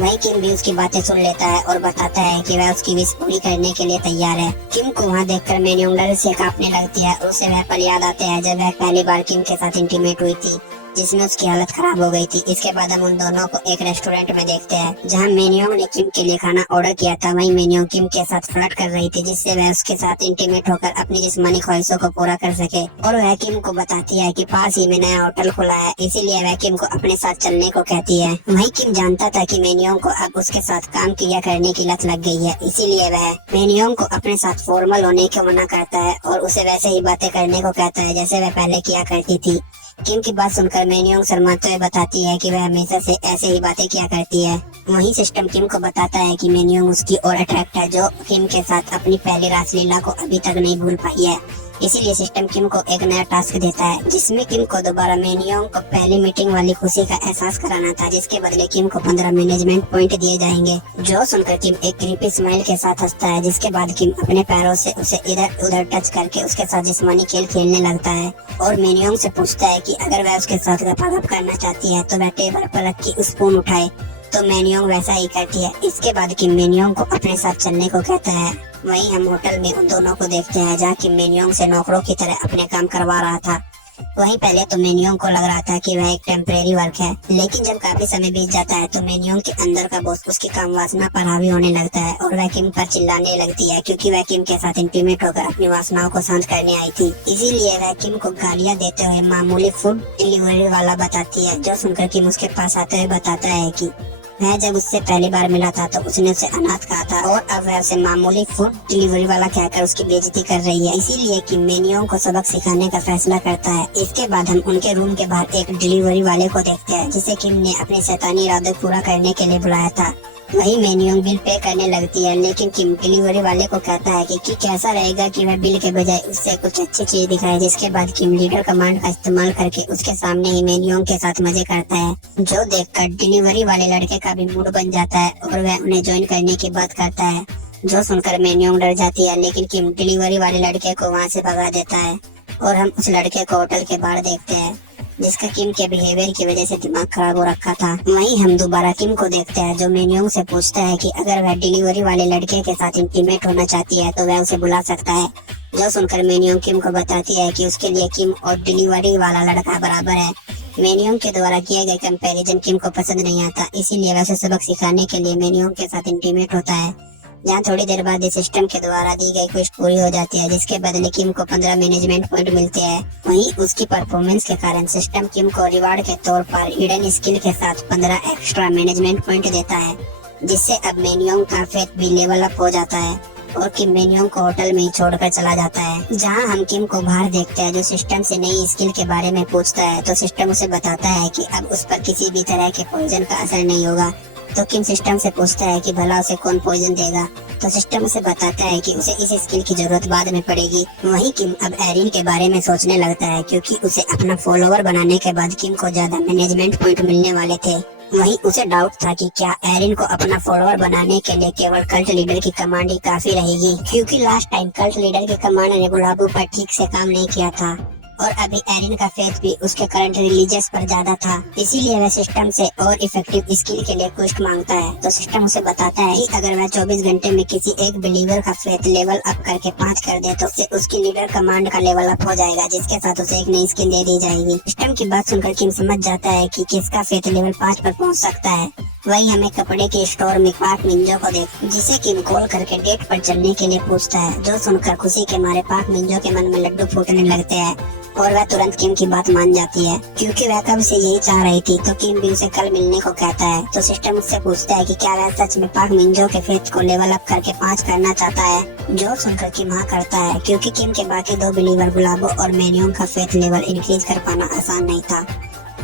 वहीं किम भी उसकी बातें सुन लेता है और बताता है कि वह उसकी विश पूरी करने के लिए तैयार है। किम को वहाँ देखकर मेन्योंग डर से कांपने लगती है और उसे वह पल याद आते हैं जब वह पहली बार किम के साथ इंटीमेट हुई थी, जिसमें उसकी हालत खराब हो गई थी। इसके बाद हम उन दोनों को एक रेस्टोरेंट में देखते हैं, जहां मेन्योंग ने किम के लिए खाना ऑर्डर किया था। वहीं मेन्योंग किम के साथ फ्लर्ट कर रही थी, जिससे वह उसके साथ इंटीमेट होकर अपनी जिस्मानी ख्वाहिशों को पूरा कर सके। और वह किम को बताती है कि पास ही में नया होटल खुला है, इसीलिए वह किम को अपने साथ चलने को कहती है। वहीं किम जानता था कि मेन्योंग को अब उसके साथ काम क्रिया करने की लत लग गई है, इसीलिए वह मेन्योंग को अपने साथ फॉर्मल होने को मना करता है और उसे वैसे ही बातें करने को कहता है जैसे वह पहले किया करती थी। किम की बात सुनकर मेन्योंग शर्माते हुए बताती है कि वह हमेशा से ऐसे ही बातें किया करती है। वहीं सिस्टम किम को बताता है कि मेन्योंग उसकी और अट्रैक्ट है, जो किम के साथ अपनी पहली रासलीला को अभी तक नहीं भूल पाई है। इसीलिए सिस्टम किम को एक नया टास्क देता है, जिसमें किम को दोबारा मेन्योंग को पहली मीटिंग वाली खुशी का एहसास कराना था, जिसके बदले किम को 15 मैनेजमेंट पॉइंट दिए जाएंगे। जो सुनकर किम एक क्रीपी स्माइल के साथ हंसता है, जिसके बाद किम अपने पैरों से उसे इधर उधर टच करके उसके साथ जिस्मानी खेल खेलने लगता है और मेन्योंग से पूछता है कि अगर वह उसके साथ गपागप करना चाहती है तो वह टेबल पर रखी स्पून उठाए। तो मेन्योंग वैसा ही करती है। इसके बाद किम मेन्योंग को अपने साथ चलने को कहता है। वहीं हम होटल में उन दोनों को देखते हैं, जहाँ किम मेन्योंग से नौकरों की तरह अपने काम करवा रहा था। वहीं पहले तो मेन्योंग को लग रहा था कि वह एक टेम्परेरी वर्क है, लेकिन जब काफी समय बीत जाता है तो मेन्योंग के अंदर का बॉस उसकी काम वासना पर हावी होने लगता है और वह किम पर चिल्लाने लगती है, क्योंकि वह किम के साथ इंटीमेट होकर अपनी वासनाओं को शांत करने आई थी। इसीलिए वह किम को गालियां देते हुए मामूली फूड डिलीवरी वाला बताती है, जो सुनकर किम उसके पास आते हुए बताता है कि वह जब उससे पहली बार मिला था तो उसने उसे अनाथ कहा था और अब वह उसे मामूली फूड डिलीवरी वाला कहकर उसकी बेइज्जती कर रही है। इसीलिए कि मेन्योंग को सबक सिखाने का फैसला करता है। इसके बाद हम उनके रूम के बाहर एक डिलीवरी वाले को देखते हैं, जिसे किम ने अपने शैतानी इरादे पूरा करने के लिए बुलाया था। वही मेन्योंग बिल पे करने लगती है, लेकिन किम डिलीवरी वाले को कहता है कि कैसा रहेगा कि वह बिल के बजाय उससे कुछ अच्छी चीज दिखाए। जिसके बाद किम लीडर कमांड का इस्तेमाल करके उसके सामने ही मेन्योंग के साथ मजे करता है, जो देखकर डिलीवरी वाले लड़के का भी मूड बन जाता है और वह उन्हें ज्वाइन करने की बात करता है। जो सुनकर मेन्योंग डर जाती है, लेकिन किम डिलीवरी वाले लड़के को वहाँ से भगा देता है और हम उस लड़के को होटल के बाहर देखते हैं, जिसका किम के बिहेवियर की वजह से दिमाग खराब हो रखा था। वहीं हम दोबारा किम को देखते हैं, जो मेन्योंग से पूछता है कि अगर वह डिलीवरी वाले लड़के के साथ इंटीमेट होना चाहती है तो वह उसे बुला सकता है। जो सुनकर मेन्योंग किम को बताती है कि उसके लिए किम और डिलीवरी वाला लड़का बराबर है। मेन्योंग के द्वारा किए गए कंपैरिजन किम को पसंद नहीं आता, इसीलिए वह उसे सबक सिखाने के लिए मेन्योंग के साथ इंटीमेट होता है। जहाँ थोड़ी देर बाद इस सिस्टम के द्वारा दी गई क्वेस्ट पूरी हो जाती है, जिसके बदले किम को 15 मैनेजमेंट पॉइंट मिलते हैं। वहीं उसकी परफॉर्मेंस के कारण सिस्टम किम को रिवार्ड के तौर पर हिडन स्किल के साथ 15 एक्स्ट्रा मैनेजमेंट पॉइंट देता है, जिससे अब मेन्योंग का फेथ भी लेवल अप हो जाता है और किम मेन्योंग को होटल में ही छोड़कर चला जाता है। जहां हम किम को बाहर देखते हैं जो सिस्टम से नई स्किल के बारे में पूछता है, तो सिस्टम उसे बताता है कि अब उस पर किसी भी तरह के पॉइजन का असर नहीं होगा। तो किम सिस्टम से पूछता है कि भला उसे कौन पॉइजन देगा, तो सिस्टम उसे बताता है कि उसे इस स्किल की जरूरत बाद में पड़ेगी। वहीं किम अब एरिन के बारे में सोचने लगता है, क्योंकि उसे अपना फॉलोवर बनाने के बाद किम को ज्यादा मैनेजमेंट पॉइंट मिलने वाले थे। वहीं उसे डाउट था कि क्या एरिन को अपना फॉलोवर बनाने के लिए केवल कल्ट लीडर की कमांड ही काफी रहेगी, क्योंकि लास्ट टाइम कल्ट लीडर की कमांड ने गुलाबो पर ठीक से काम नहीं किया था और अभी एरिन का फेथ भी उसके करंट रिलीजियस पर ज्यादा था। इसीलिए वह सिस्टम से और इफेक्टिव स्किल के लिए क्वेस्ट मांगता है। तो सिस्टम उसे बताता है कि अगर वह 24 घंटे में किसी एक बिलीवर का फेथ लेवल अप करके 5 कर दे, तो उससे उसकी लीडर कमांड का लेवल अप हो जाएगा, जिसके साथ उसे एक नई स्किन दे दी जाएगी। सिस्टम की बात सुनकर किम समझ जाता है कि किसका फेथ लेवल 5 पर पहुंच सकता है। वही हमें कपड़े के स्टोर में पाक मिंजो को देख, जिसे किम कॉल करके डेट पर चलने के लिए पूछता है। जो सुनकर खुशी के मारे पाक मिंजो के मन में लड्डू फूटने लगते हैं और वह तुरंत किम की बात मान जाती है, क्योंकि वह कब से यही चाह रही थी। तो किम भी उसे कल मिलने को कहता है। तो सिस्टम उससे पूछता है कि क्या वह सच में पाक मिंजो के फेथ को लेवल अप करके 5 करना चाहता है। जो सुनकर किम हाँ करता है, क्योंकि किम के बाकी 2 बिलीवर गुलाबो और मेन्योंग का फेथ लेवल इंक्रीज कर पाना आसान नहीं था।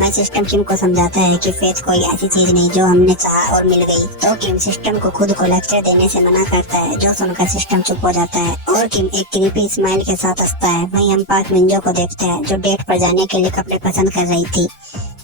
वह सिस्टम किम को समझाता है कि फेथ कोई ऐसी चीज नहीं जो हमने चाहा और मिल गई। तो किम सिस्टम को खुद को लेक्चर देने से मना करता है। जो सुनकर सिस्टम चुप हो जाता है और किम एक क्रीपी स्माइल के साथ हंसता है। वहीं हम पाक मिंजो को देखते हैं, जो डेट पर जाने के लिए कपड़े पसंद कर रही थी,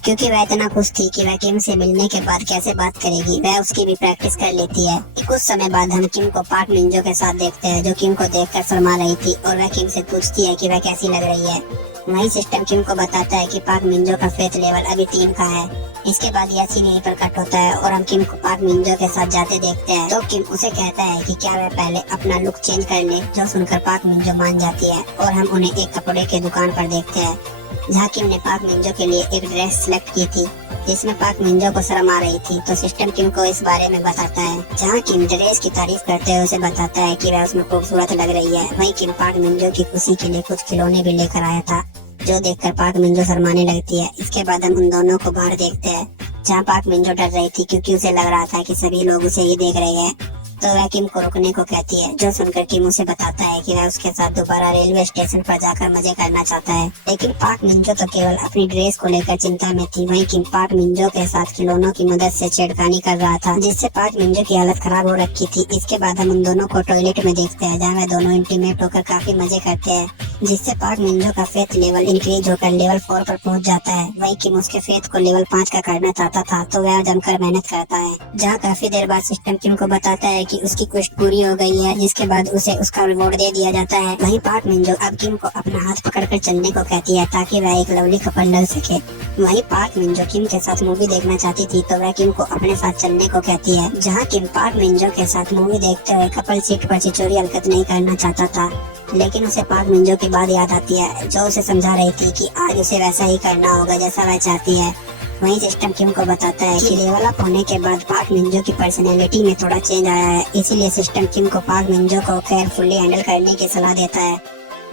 क्योंकि वह इतना खुश थी कि वह किम से मिलने के बाद कैसे बात करेगी। वह उसकी भी प्रैक्टिस कर लेती है। कुछ समय बाद हम किम को पाक मिंजो के साथ देखते हैं, जो किम को देखकर शर्मा रही थी और वह किम से पूछती है कि वह कैसी लग रही है। वही सिस्टम किम को बताता है कि पाक मिंजो का फेथ लेवल अभी 3 का है। इसके बाद यासीन यहीं पर कट होता है और हम किम को पाक मिंजो के साथ जाते देखते हैं। तो किम उसे कहता है कि क्या वह पहले अपना लुक चेंज कर ले। जो सुनकर पाक मिंजो मान जाती है और हम उन्हें एक कपड़े के दुकान पर देखते हैं, जहाँ किम ने पाक मिंजो के लिए एक ड्रेस सिलेक्ट की थी, जिसमें पाक मिंजो को शर्म आ रही थी। तो सिस्टम किम को इस बारे में बताता है, जहाँ किम ड्रेस की तारीफ करते हुए उसे बताता है कि वह उसमें खूबसूरत लग रही है। वहीं किम पाक मिंजो की खुशी के लिए कुछ खिलौने भी लेकर आया था, जो देखकर पाक मिंजो शर्माने लगती है। इसके बाद हम उन दोनों को बाहर देखते हैं, जहाँ पाक मिंजो डर रही थी, क्योंकि उसे लग रहा था कि सभी लोग उसे ही देख रहे हैं। तो वह किम को रुकने को कहती है। जो सुनकर किम उसे बताता है कि वह उसके साथ दोबारा रेलवे स्टेशन पर जाकर मजे करना चाहता है। लेकिन पाक मिंजो तो केवल अपनी ड्रेस को लेकर चिंता में थी। वहीं किम पाक मिंजो के साथ खिलौनों की मदद से छेड़खानी कर रहा था, जिससे पाक मिंजो की हालत खराब हो रखी थी। इसके बाद हम उन दोनों को टॉयलेट में देखते हैं, जहाँ वह दोनों इंटीमेट होकर काफी मजे करते हैं, जिससे पाक मिंजो का फेथ लेवल इंक्रीज होकर लेवल 4 पर पहुंच जाता है। वही किम उसके फेथ को लेवल 5 का करना चाहता था, तो वह जमकर मेहनत करता है। जहाँ काफी देर बाद सिस्टम किम को बताता है कि उसकी क्वेस्ट पूरी हो गई है, जिसके बाद उसे उसका रिवॉर्ड दे दिया जाता है। वहीं पाक मिंजो अब किम को अपना हाथ पकड़कर चलने को कहती है, ताकि वह एक लवली कपल लग सके। वहीं पाक मिंजो किम के साथ मूवी देखना चाहती थी, तो वह किम को अपने साथ चलने को कहती है। जहाँ किम पाक मिंजो के साथ मूवी देखते हुए कपल सीट पर छिछोरी हरकत नहीं करना चाहता था, लेकिन उसे पाक मिंजो की बात याद आती है, जो उसे समझा रही थी कि आज उसे वैसा ही करना होगा जैसा वह चाहती है। वहीं सिस्टम किम को बताता है कि लेवल अप होने के बाद पाक मिंजो की पर्सनैलिटी में थोड़ा चेंज आया है। इसीलिए सिस्टम किम को पाक मिंजो को केयरफुली हैंडल करने की सलाह देता है।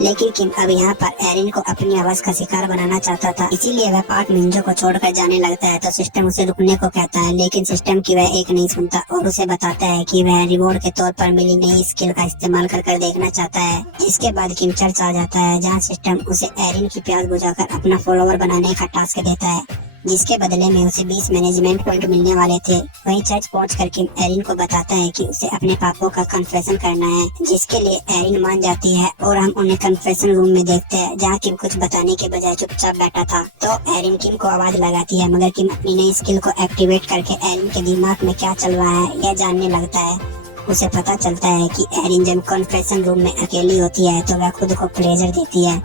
लेकिन किम अब यहाँ पर एरिन को अपनी आवाज का शिकार बनाना चाहता था, इसीलिए वह पाक मिंजो को छोड़कर जाने लगता है। तो सिस्टम उसे रुकने को कहता है, लेकिन सिस्टम की वह एक नहीं सुनता और उसे बताता है कि वह रिवॉर्ड के तौर पर मिली नई स्किल का इस्तेमाल कर देखना चाहता है। इसके बाद किम चर्च आ जाता है, जहाँ सिस्टम उसे एरिन की प्यास बुझाकर अपना फॉलोवर बनाने का टास्क देता है, जिसके बदले में उसे 20 मैनेजमेंट पॉइंट मिलने वाले थे। वहीं चर्च पहुंचकर किम एरिन को बताता है कि उसे अपने पापों का कन्फेशन करना है, जिसके लिए एरिन मान जाती है और हम उन्हें कन्फेशन रूम में देखते हैं, जहाँ किम कुछ बताने के बजाय चुपचाप बैठा था। तो एरिन किम को आवाज लगाती है, मगर किम अपनी नई स्किल को एक्टिवेट करके एरिन के दिमाग में क्या चल रहा है यह जानने लगता है। उसे पता चलता है कि एरिन जब कन्फेशन रूम में अकेली होती है तो वह खुद को प्लेजर देती है,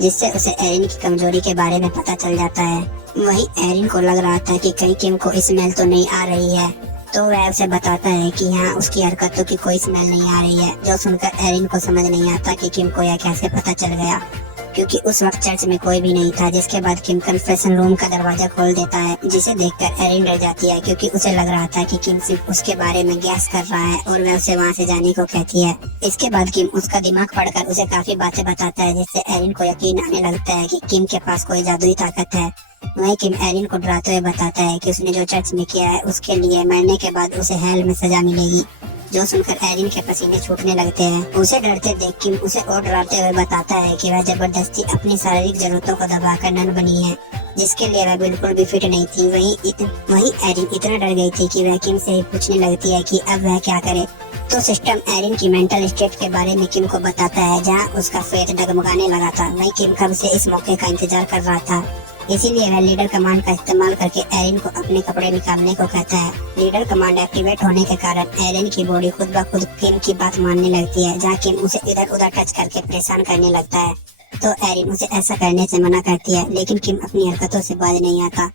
जिससे उसे एरिन की कमजोरी के बारे में पता चल जाता है। वही एरिन को लग रहा था कि कहीं किम को स्मेल तो नहीं आ रही है, तो वह उसे बताता है कि यहाँ उसकी हरकतों की कोई स्मेल नहीं आ रही है। जो सुनकर एरिन को समझ नहीं आता कि किम को यह कैसे पता चल गया। क्योंकि उस वक्त चर्च में कोई भी नहीं था। जिसके बाद किम कन्फेशन रूम का दरवाजा खोल देता है, जिसे देखकर एरिन डर जाती है क्योंकि उसे लग रहा था कि किम सिर्फ उसके बारे में गैस कर रहा है और वह उसे वहाँ से जाने को कहती है। इसके बाद किम उसका दिमाग पढ़कर उसे काफी बातें बताता है, जिससे एरिन को यकीन आने लगता है कि किम के पास कोई जादुई ताकत है। वही किम एरिन को डराते हुए बताता है कि उसने जो चर्च में किया है उसके लिए मरने के बाद उसे हेल में सजा मिलेगी। जो सुनकर एरिन के पसीने छूटने लगते हैं। उसे डरते देख किम उसे और डराते हुए बताता है कि वह जबरदस्ती अपनी शारीरिक जरूरतों को दबाकर नन बनी है, जिसके लिए वह बिल्कुल भी फिट नहीं थी। वही एरिन इतना डर गई थी कि वह किम से ही पूछने लगती है कि अब वह क्या करे। तो सिस्टम एरिन की मेंटल स्टेट के बारे में किम को बताता है, जहाँ उसका फेथ डगमगाने लगा था। वही किम कब से इस मौके का इंतजार कर रहा था, इसीलिए वह लीडर कमांड का इस्तेमाल करके एरिन को अपने कपड़े निकालने को कहता है। लीडर कमांड एक्टिवेट होने के कारण एरिन की बॉडी खुद ब खुद किम की बात मानने लगती है, जहाँ किम उसे इधर उधर टच करके परेशान करने लगता है। तो एरिन उसे ऐसा करने से मना करती है, लेकिन किम अपनी हरकतों से बाज नहीं आता।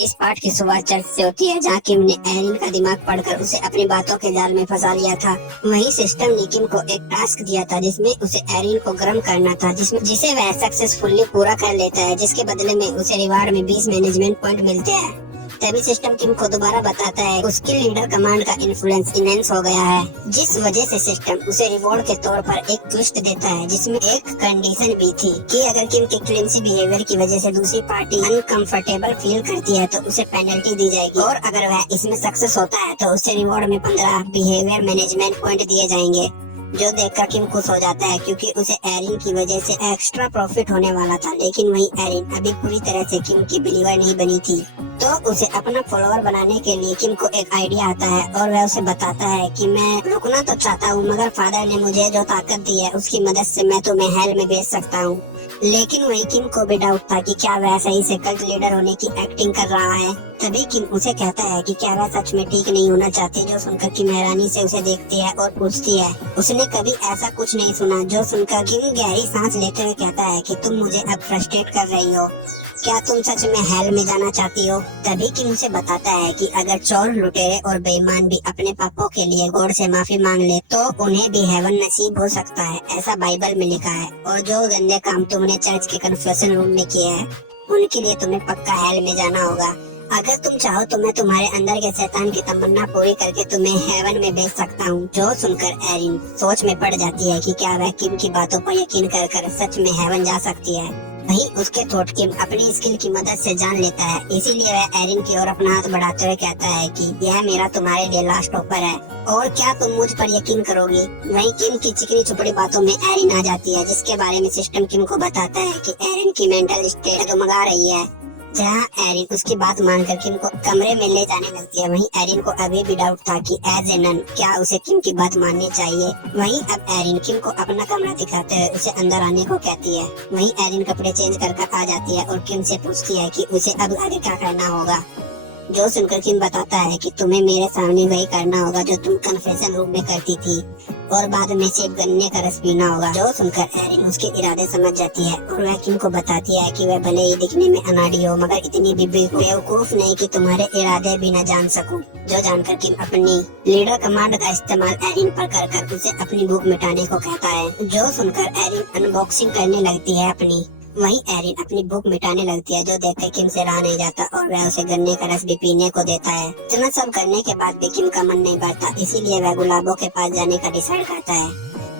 इस पार्ट की शुरुआत चर्च से होती है, जहाँ किम ने एरिन का दिमाग पढ़कर उसे अपनी बातों के जाल में फंसा लिया था। वहीं सिस्टम ने किम को एक टास्क दिया था, जिसमें उसे एरिन को गर्म करना था, जिसे वह सक्सेसफुली पूरा कर लेता है, जिसके बदले में उसे रिवार्ड में 20 मैनेजमेंट पॉइंट मिलते हैं। तभी सिस्टम किम को दोबारा बताता है उसके लीडर कमांड का इन्फ्लुएंस इनहेंस हो गया है, जिस वजह से सिस्टम उसे रिवॉर्ड के तौर पर एक ट्विस्ट देता है, जिसमें एक कंडीशन भी थी कि अगर किम के क्लिमसी बिहेवियर की वजह से दूसरी पार्टी अनकंफर्टेबल फील करती है तो उसे पेनल्टी दी जाएगी, और अगर वह इसमें सक्सेस होता है तो उसे रिवॉर्ड में 15 बिहेवियर मैनेजमेंट पॉइंट दिए जाएंगे। जो देखकर किम खुश हो जाता है क्योंकि उसे एरिन की वजह से एक्स्ट्रा प्रॉफिट होने वाला था। लेकिन वही एरिन अभी पूरी तरह से किम की बिलीवर नहीं बनी थी, तो उसे अपना फॉलोअर बनाने के लिए किम को एक आइडिया आता है और वह उसे बताता है कि मैं रुकना तो चाहता हूँ, मगर फादर ने मुझे जो ताकत दी है उसकी मदद से मैं तुम्हें हेल में भेज सकता हूँ। लेकिन वही किम को भी डाउट था कि क्या वह सही से कल्ट लीडर होने की एक्टिंग कर रहा है। तभी किम उसे कहता है कि क्या वह सच में ठीक नहीं होना चाहती। जो सुनकर किम हैरानी से उसे देखती है और पूछती है उसने कभी ऐसा कुछ नहीं सुना। जो सुनकर किम गहरी सांस लेते हुए कहता है कि तुम मुझे अब फ्रस्ट्रेट कर रही हो, क्या तुम सच में हेल में जाना चाहती हो। तभी किम उसे बताता है कि अगर चोर, लुटेरे और बेईमान भी अपने पापों के लिए गॉड से माफी मांग ले तो उन्हें भी हेवन नसीब हो सकता है, ऐसा बाइबल में लिखा है। और जो गंदे काम तुमने चर्च के कन्फेशन रूम में किए हैं उनके लिए तुम्हें पक्का हेल में जाना होगा। अगर तुम चाहो तो मैं तुम्हारे अंदर के शैतान की तमन्ना पूरी करके तुम्हें हेवन में भेज सकता हूँ। जो सुनकर एरिन सोच में पड़ जाती है कि क्या वह किम की बातों पर यकीन कर सच में हेवन जा सकती है। वहीं उसके थॉट किम अपनी स्किल की मदद से जान लेता है, इसीलिए वह एरिन की ओर अपना हाथ बढ़ाते हुए कहता है कि यह मेरा तुम्हारे लिए लास्ट ऑफर है और क्या तुम मुझ पर यकीन करोगी। वहीं किम की चिकनी चुपड़ी बातों में एरिन आ जाती है, जिसके बारे में सिस्टम किम को बताता है कि एरिन की मेंटल स्टेट डगमगा रही है। जहाँ एरिन उसकी बात मानकर किम को कमरे में ले जाने लगती है। वहीं एरिन को अभी भी डाउट था कि एज ए नन क्या उसे किम की बात माननी चाहिए। वहीं अब एरिन किम को अपना कमरा दिखाते हुए उसे अंदर आने को कहती है। वहीं एरिन कपड़े चेंज कर आ जाती है और किम से पूछती है कि उसे अब आगे क्या करना होगा। जो सुनकर किम बताता है कि तुम्हें मेरे सामने वही करना होगा जो तुम कन्फेशन रूम में करती थी, और बाद में सिर्फ गन्ने का रस पीना होगा। जो सुनकर एरिन उसके इरादे समझ जाती है और वह किम को बताती है कि वह भले ही दिखने में अनाड़ी हो मगर इतनी भी बेवकूफ नहीं कि तुम्हारे इरादे भी न जान सकूं। जो जानकर किम अपनी लीडर कमांड का इस्तेमाल एरिन पर कर उसे अपनी भूख मिटाने को कहता है। जो सुनकर एरिन अनबॉक्सिंग करने लगती है अपनी। वहीं एरिन अपनी भूख मिटाने लगती है, जो देखकर किम से रहा नहीं जाता और वह उसे गन्ने का रस भी पीने को देता है। इतना सब करने के बाद भी किम का मन नहीं भरता, इसीलिए वह गुलाबो के पास जाने का डिसाइड करता है।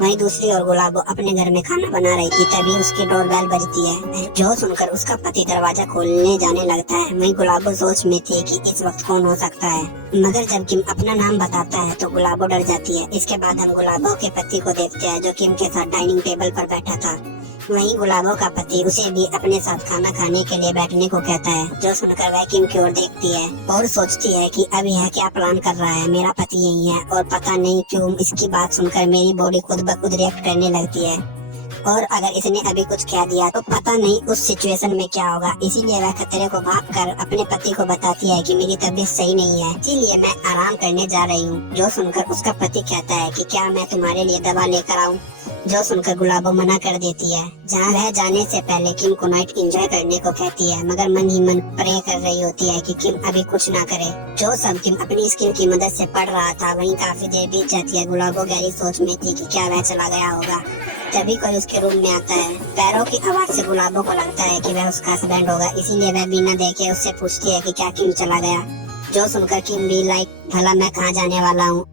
वहीं दूसरी ओर गुलाबो अपने घर में खाना बना रही थी, तभी उसकी डोरबेल बजती है। जो सुनकर उसका पति दरवाजा खोलने जाने लगता है। वहीं गुलाबो सोच में थी कि इस वक्त कौन हो सकता है, मगर जब किम अपना नाम बताता है तो गुलाबो डर जाती है। इसके बाद हम गुलाबो के पति को देखते हैं, जो किम के साथ डाइनिंग टेबल पर बैठा था। वहीं गुलाबो का पति उसे भी अपने साथ खाना खाने के लिए बैठने को कहता है। जो सुनकर वह किम की ओर देखती है और सोचती है कि अब यह क्या प्लान कर रहा है। मेरा पति यही है और पता नहीं क्यों इसकी बात सुनकर मेरी बॉडी खुद ब खुद रिएक्ट करने लगती है, और अगर इसने अभी कुछ कह दिया तो पता नहीं उस सिचुएशन में क्या होगा। इसीलिए वह खतरे को भागकर अपने पति को बताती है कि मेरी तबीयत सही नहीं है, इसीलिए मैं आराम करने जा रही हूँ। जो सुनकर उसका पति कहता है कि क्या मैं तुम्हारे लिए दवा लेकर आऊँ। जो सुनकर गुलाबो मना कर देती है। जहाँ वह जाने से पहले किम को नाइट एंजॉय करने को कहती है, मगर मन ही मन प्रे कर रही होती है कि किम अभी कुछ ना करे। जो सब किम अपनी स्किल की मदद से पढ़ रहा था, वहीं काफी देर बीत जाती है। गुलाबो गहरी सोच में थी कि क्या वह चला गया होगा। तभी कोई उसके रूम में आता है। पैरों की आवाज से गुलाबो को लगता है कि वह उसका हस्बैंड होगा, इसीलिए वह बिना देखे उससे पूछती है कि क्या किम चला गया। जो सुनकर किम भी भला मैं कहाँ जाने वाला हूँ,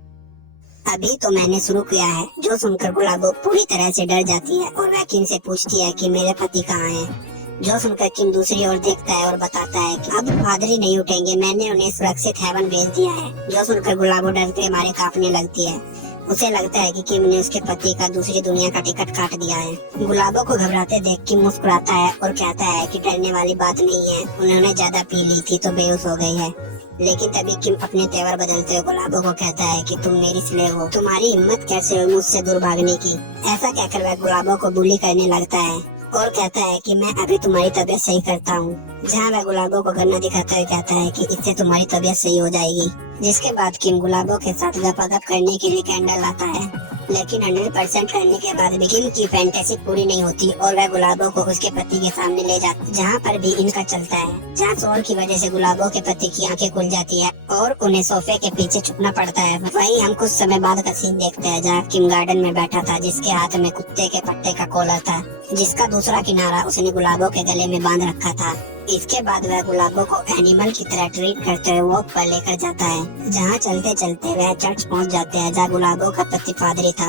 अभी तो मैंने शुरू किया है। जो सुनकर गुलाबो पूरी तरह से डर जाती है और वह किम से पूछती है कि मेरे पति कहाँ हैं। जो सुनकर किम दूसरी ओर देखता है और बताता है कि अब पादरी नहीं उठेंगे, मैंने उन्हें सुरक्षित हेवन भेज दिया है। जो सुनकर गुलाबो डर के मारे कांपने लगती है। उसे लगता है कि किम ने उसके पति का दूसरी दुनिया का टिकट काट दिया है। गुलाबो को घबराते देख किम मुस्कुराता है और कहता है कि डरने वाली बात नहीं है, उन्होंने ज्यादा पी ली थी तो बेहोश हो गई है। लेकिन तभी किम अपने तेवर बदलते हुए गुलाबो को कहता है कि तुम मेरी स्लेव हो, तुम्हारी हिम्मत कैसे हुई मुझसे दूर भागने की। ऐसा कहकर वह गुलाबो को बुली करने लगता है और कहता है कि मैं अभी तुम्हारी तबीयत सही करता हूँ। जहाँ वह गुलाबो को गन्ना दिखाता है कहता है कि इससे तुम्हारी तबीयत सही हो जाएगी। जिसके बाद किम गुलाबो के साथ गपागप करने के लिए कैंडल लाता है, लेकिन 100% करने के बाद भी किम की फैंटेसी पूरी नहीं होती और वह गुलाबो को उसके पति के सामने ले जाता है, जहाँ पर भी इनका चलता है। जहाँ शोर की वजह से गुलाबो के पति की आंखें खुल जाती है और उन्हें सोफे के पीछे छुपना पड़ता है। वहीं हम कुछ समय बाद का सीन देखते हैं, जहाँ किम गार्डन में बैठा था, जिसके हाथ में कुत्ते के पट्टे का कॉलर था, जिसका दूसरा किनारा उसने गुलाबो के गले में बांध रखा था। इसके बाद वह गुलाबो को एनिमल की तरह ट्रीट करते हुए वॉक पर लेकर जाता है। जहाँ चलते चलते वह चर्च पहुँच जाते हैं, जहाँ गुलाबो का पति पादरी था।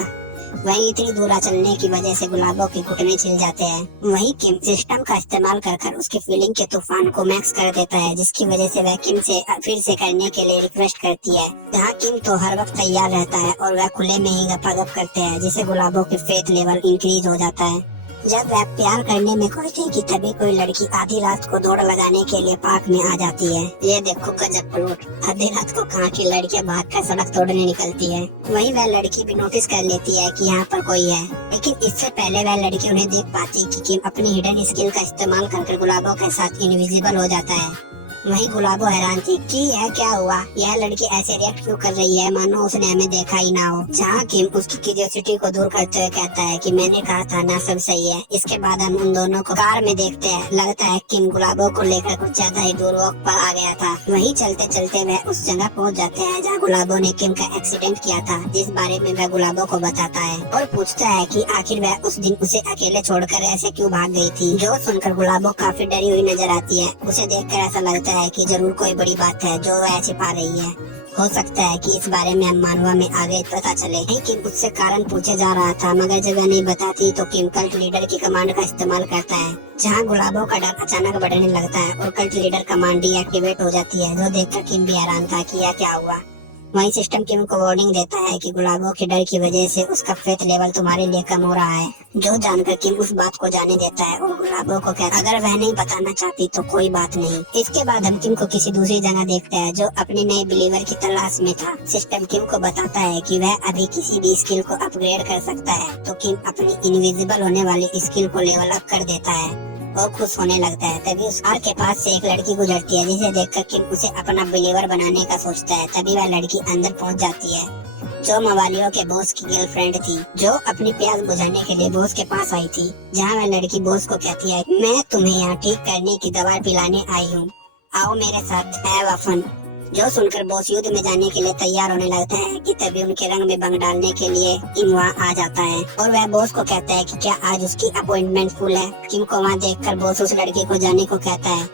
वहीं इतनी दूर चलने की वजह से गुलाबो के घुटने छिल जाते हैं। वहीं किम सिस्टम का इस्तेमाल कर उसकी फीलिंग के तूफान को मैक्स कर देता है, जिसकी वजह से वह किम से फिर से करने के लिए रिक्वेस्ट करती है। जहाँ किम तो हर वक्त तैयार रहता है और वह खुले में ही गपागप करते हैं, जिससे गुलाबो की फेथ लेवल इंक्रीज हो जाता है। जब वह प्यार करने में खुलती कि तभी कोई लड़की आधी रात को दौड़ लगाने के लिए पार्क में आ जाती है। ये देखो गजब प्लॉट, आधी रात को कहाँ की लड़कियां भागकर सड़क तोड़ने निकलती है। वहीं वह लड़की भी नोटिस कर लेती है कि यहाँ पर कोई है, लेकिन इससे पहले वह लड़की उन्हें देख पाती कि किम अपनी हिडन स्किल का इस्तेमाल कर गुलाबो के साथ इनविजिबल हो जाता है। वहीं गुलाबो हैरान थी कि यह क्या हुआ, यह लड़की ऐसे रिएक्ट क्यों कर रही है मानो उसने हमें देखा ही ना हो। जहाँ किम उसकी क्यूरियोसिटी को दूर करते हुए कहता है कि मैंने कहा था ना सब सही है। इसके बाद हम उन दोनों को कार में देखते हैं। लगता है किम गुलाबो को लेकर कुछ ज्यादा ही दूर वॉक पर आ गया था। वहीं चलते चलते वह उस जगह पहुँच जाते हैं जहाँ गुलाबो ने किम का एक्सीडेंट किया था, जिस बारे में वह गुलाबो को बताता है और पूछता है कि आखिर वह उस दिन उसे अकेले छोड़कर ऐसे क्यों भाग गई थी। जो सुनकर गुलाबो काफी डरी हुई नजर आती है। उसे देखकर ऐसा लगता है कि जरूर कोई बड़ी बात है जो वह छिपा रही है। हो सकता है कि इस बारे में हम मानवा में आगे पता चले। किम उससे कारण पूछे जा रहा था, मगर जब वह नहीं बताती तो किम कल्ट लीडर की कमांड का इस्तेमाल करता है, जहां गुलाबो का डर अचानक बढ़ने लगता है और कल्ट लीडर कमांड डीएक्टिवेट हो जाती है। जो देखकर किम भी हैरान था कि यह क्या हुआ। वहीं सिस्टम किम को वार्निंग देता है कि गुलाबो के डर की वजह से उसका फेथ लेवल तुम्हारे लिए कम हो रहा है। जो जानकर किम उस बात को जाने देता है और गुलाबो को कहता है अगर वह नहीं बताना चाहती तो कोई बात नहीं। इसके बाद हम किम को किसी दूसरी जगह देखते हैं, जो अपने नए बिलीवर की तलाश में था। सिस्टम किम को बताता है कि वह अभी किसी भी स्किल को अपग्रेड कर सकता है, तो किम अपनी इनविजिबल होने वाली स्किल को लेवल अप कर देता है और खुश होने लगता है। तभी उस कार के पास से एक लड़की गुजरती है, जिसे देखकर किम उसे अपना बिलीवर बनाने का सोचता है। तभी वह लड़की अंदर पहुंच जाती है, जो मवालियों के बॉस की गर्लफ्रेंड थी, जो अपनी प्यास बुझाने के लिए बॉस के पास आई थी। जहां वह लड़की बॉस को कहती है मैं तुम्हें यहाँ ठीक करने की दवा पिलाने आई हूँ, आओ मेरे साथ हैव फन। जो सुनकर बॉस युद्ध में जाने के लिए तैयार होने लगता है कि तभी उनके रंग में भंग डालने के लिए किम वहाँ आ जाता है और वह बॉस को कहता है कि क्या आज उसकी अपॉइंटमेंट फुल है। किम को वहाँ देखकर बॉस उस लड़की को जाने को कहता है,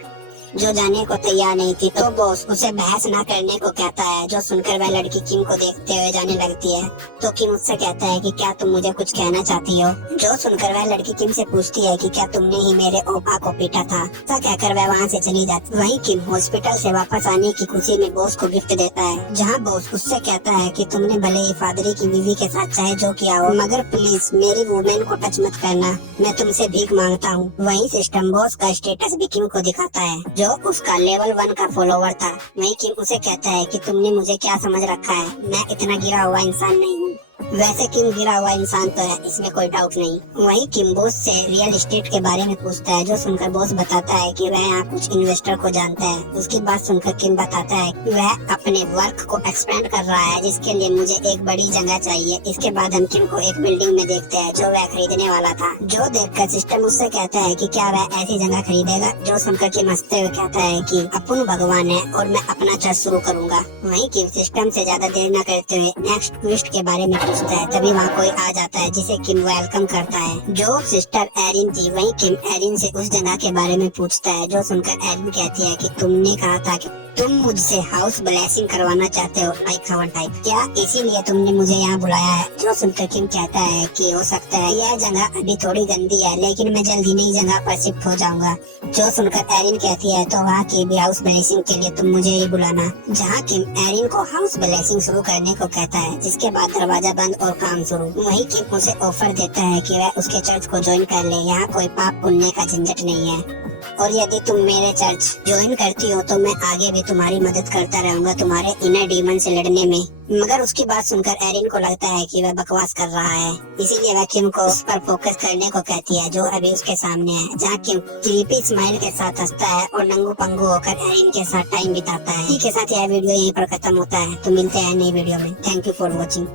जो जाने को तैयार नहीं थी, तो बॉस उसे बहस ना करने को कहता है। जो सुनकर वह लड़की किम को देखते हुए जाने लगती है, तो किम उससे कहता है कि क्या तुम मुझे कुछ कहना चाहती हो। जो सुनकर वह लड़की किम से पूछती है कि क्या तुमने ही मेरे ओपा को पीटा था। ऐसा कहकर वह वहाँ से चली जाती। वहीं किम हॉस्पिटल से वापस आने की खुशी में बॉस को गिफ्ट देता है, जहाँ बॉस उससे कहता है कि तुमने भले ही फादरी की बीवी के साथ चाहे जो किया हो, मगर प्लीज मेरी वुमेन को टच मत करना, मैं तुमसे भीख मांगता हूँ। वहीं सिस्टम बॉस का स्टेटस भी किम को दिखाता है, जो उसका लेवल 1 का फॉलोवर था। वहीं किम उसे कहता है कि तुमने मुझे क्या समझ रखा है, मैं इतना गिरा हुआ इंसान नहीं हूँ। वैसे किम गिरा हुआ इंसान तो है, इसमें कोई डाउट नहीं। वहीं किम बॉस से रियल एस्टेट के बारे में पूछता है, जो सुनकर बॉस बताता है कि वह यहाँ कुछ इन्वेस्टर को जानता है। उसकी बात सुनकर किम बताता है कि वह अपने वर्क को एक्सपेंड कर रहा है, जिसके लिए मुझे एक बड़ी जगह चाहिए। इसके बाद हम किम को एक बिल्डिंग में देखते हैं जो वह खरीदने वाला था। जो देखकर सिस्टम उससे कहता है कि क्या वह ऐसी जगह खरीदेगा। जो सुनकर किम हंसते हुए कहता है कि अपुन भगवान है और मैं अपना चर्च शुरू करूंगा। वहीं किम सिस्टम से ज्यादा देर न करते हुए नेक्स्ट ट्विस्ट के बारे में पूछता है। तभी वहाँ कोई आ जाता है जिसे किम वेलकम करता है। जो सिस्टर एरिन थी वही किम एरिन से उस जगह के बारे में पूछता है, जो सुनकर एरिन कहती है कि तुमने कहा था कि तुम मुझसे हाउस ब्लेसिंग करवाना चाहते हो, लाइक हवन टाइप, क्या इसीलिए तुमने मुझे यहाँ बुलाया है? जो सुनकर किम कहता है कि हो सकता है यह जगह अभी थोड़ी गंदी है, लेकिन मैं जल्द ही नई जगह पर शिफ्ट हो जाऊंगा। जो सुनकर एरिन कहती है तो वहाँ की भी हाउस ब्लेसिंग के लिए तुम मुझे ही बुलाना। जहाँ किम एरिन को हाउस ब्लेसिंग शुरू करने को कहता है, जिसके बाद दरवाजा बंद और काम शुरू। वही किम उसे ऑफर देता है कि वह उसके चर्च को ज्वाइन कर ले, यहाँ कोई पाप पुण्य का झंझट नहीं है, और यदि तुम मेरे चर्च ज्वाइन करती हो तो मैं आगे भी तुम्हारी मदद करता रहूंगा तुम्हारे इनर डीमन से लड़ने में। मगर उसकी बात सुनकर एरिन को लगता है कि वह बकवास कर रहा है, इसीलिए वह किम को उस पर फोकस करने को कहती है, जो अभी उसके सामने है। जहाँ किम क्रीपी स्माइल के साथ हंसता है और नंगू पंगू होकर एरिन के साथ टाइम बिताता है। इसी के साथ यह वीडियो यहीं पर खत्म होता है। तो मिलते हैं नई वीडियो में। Thank you for watching.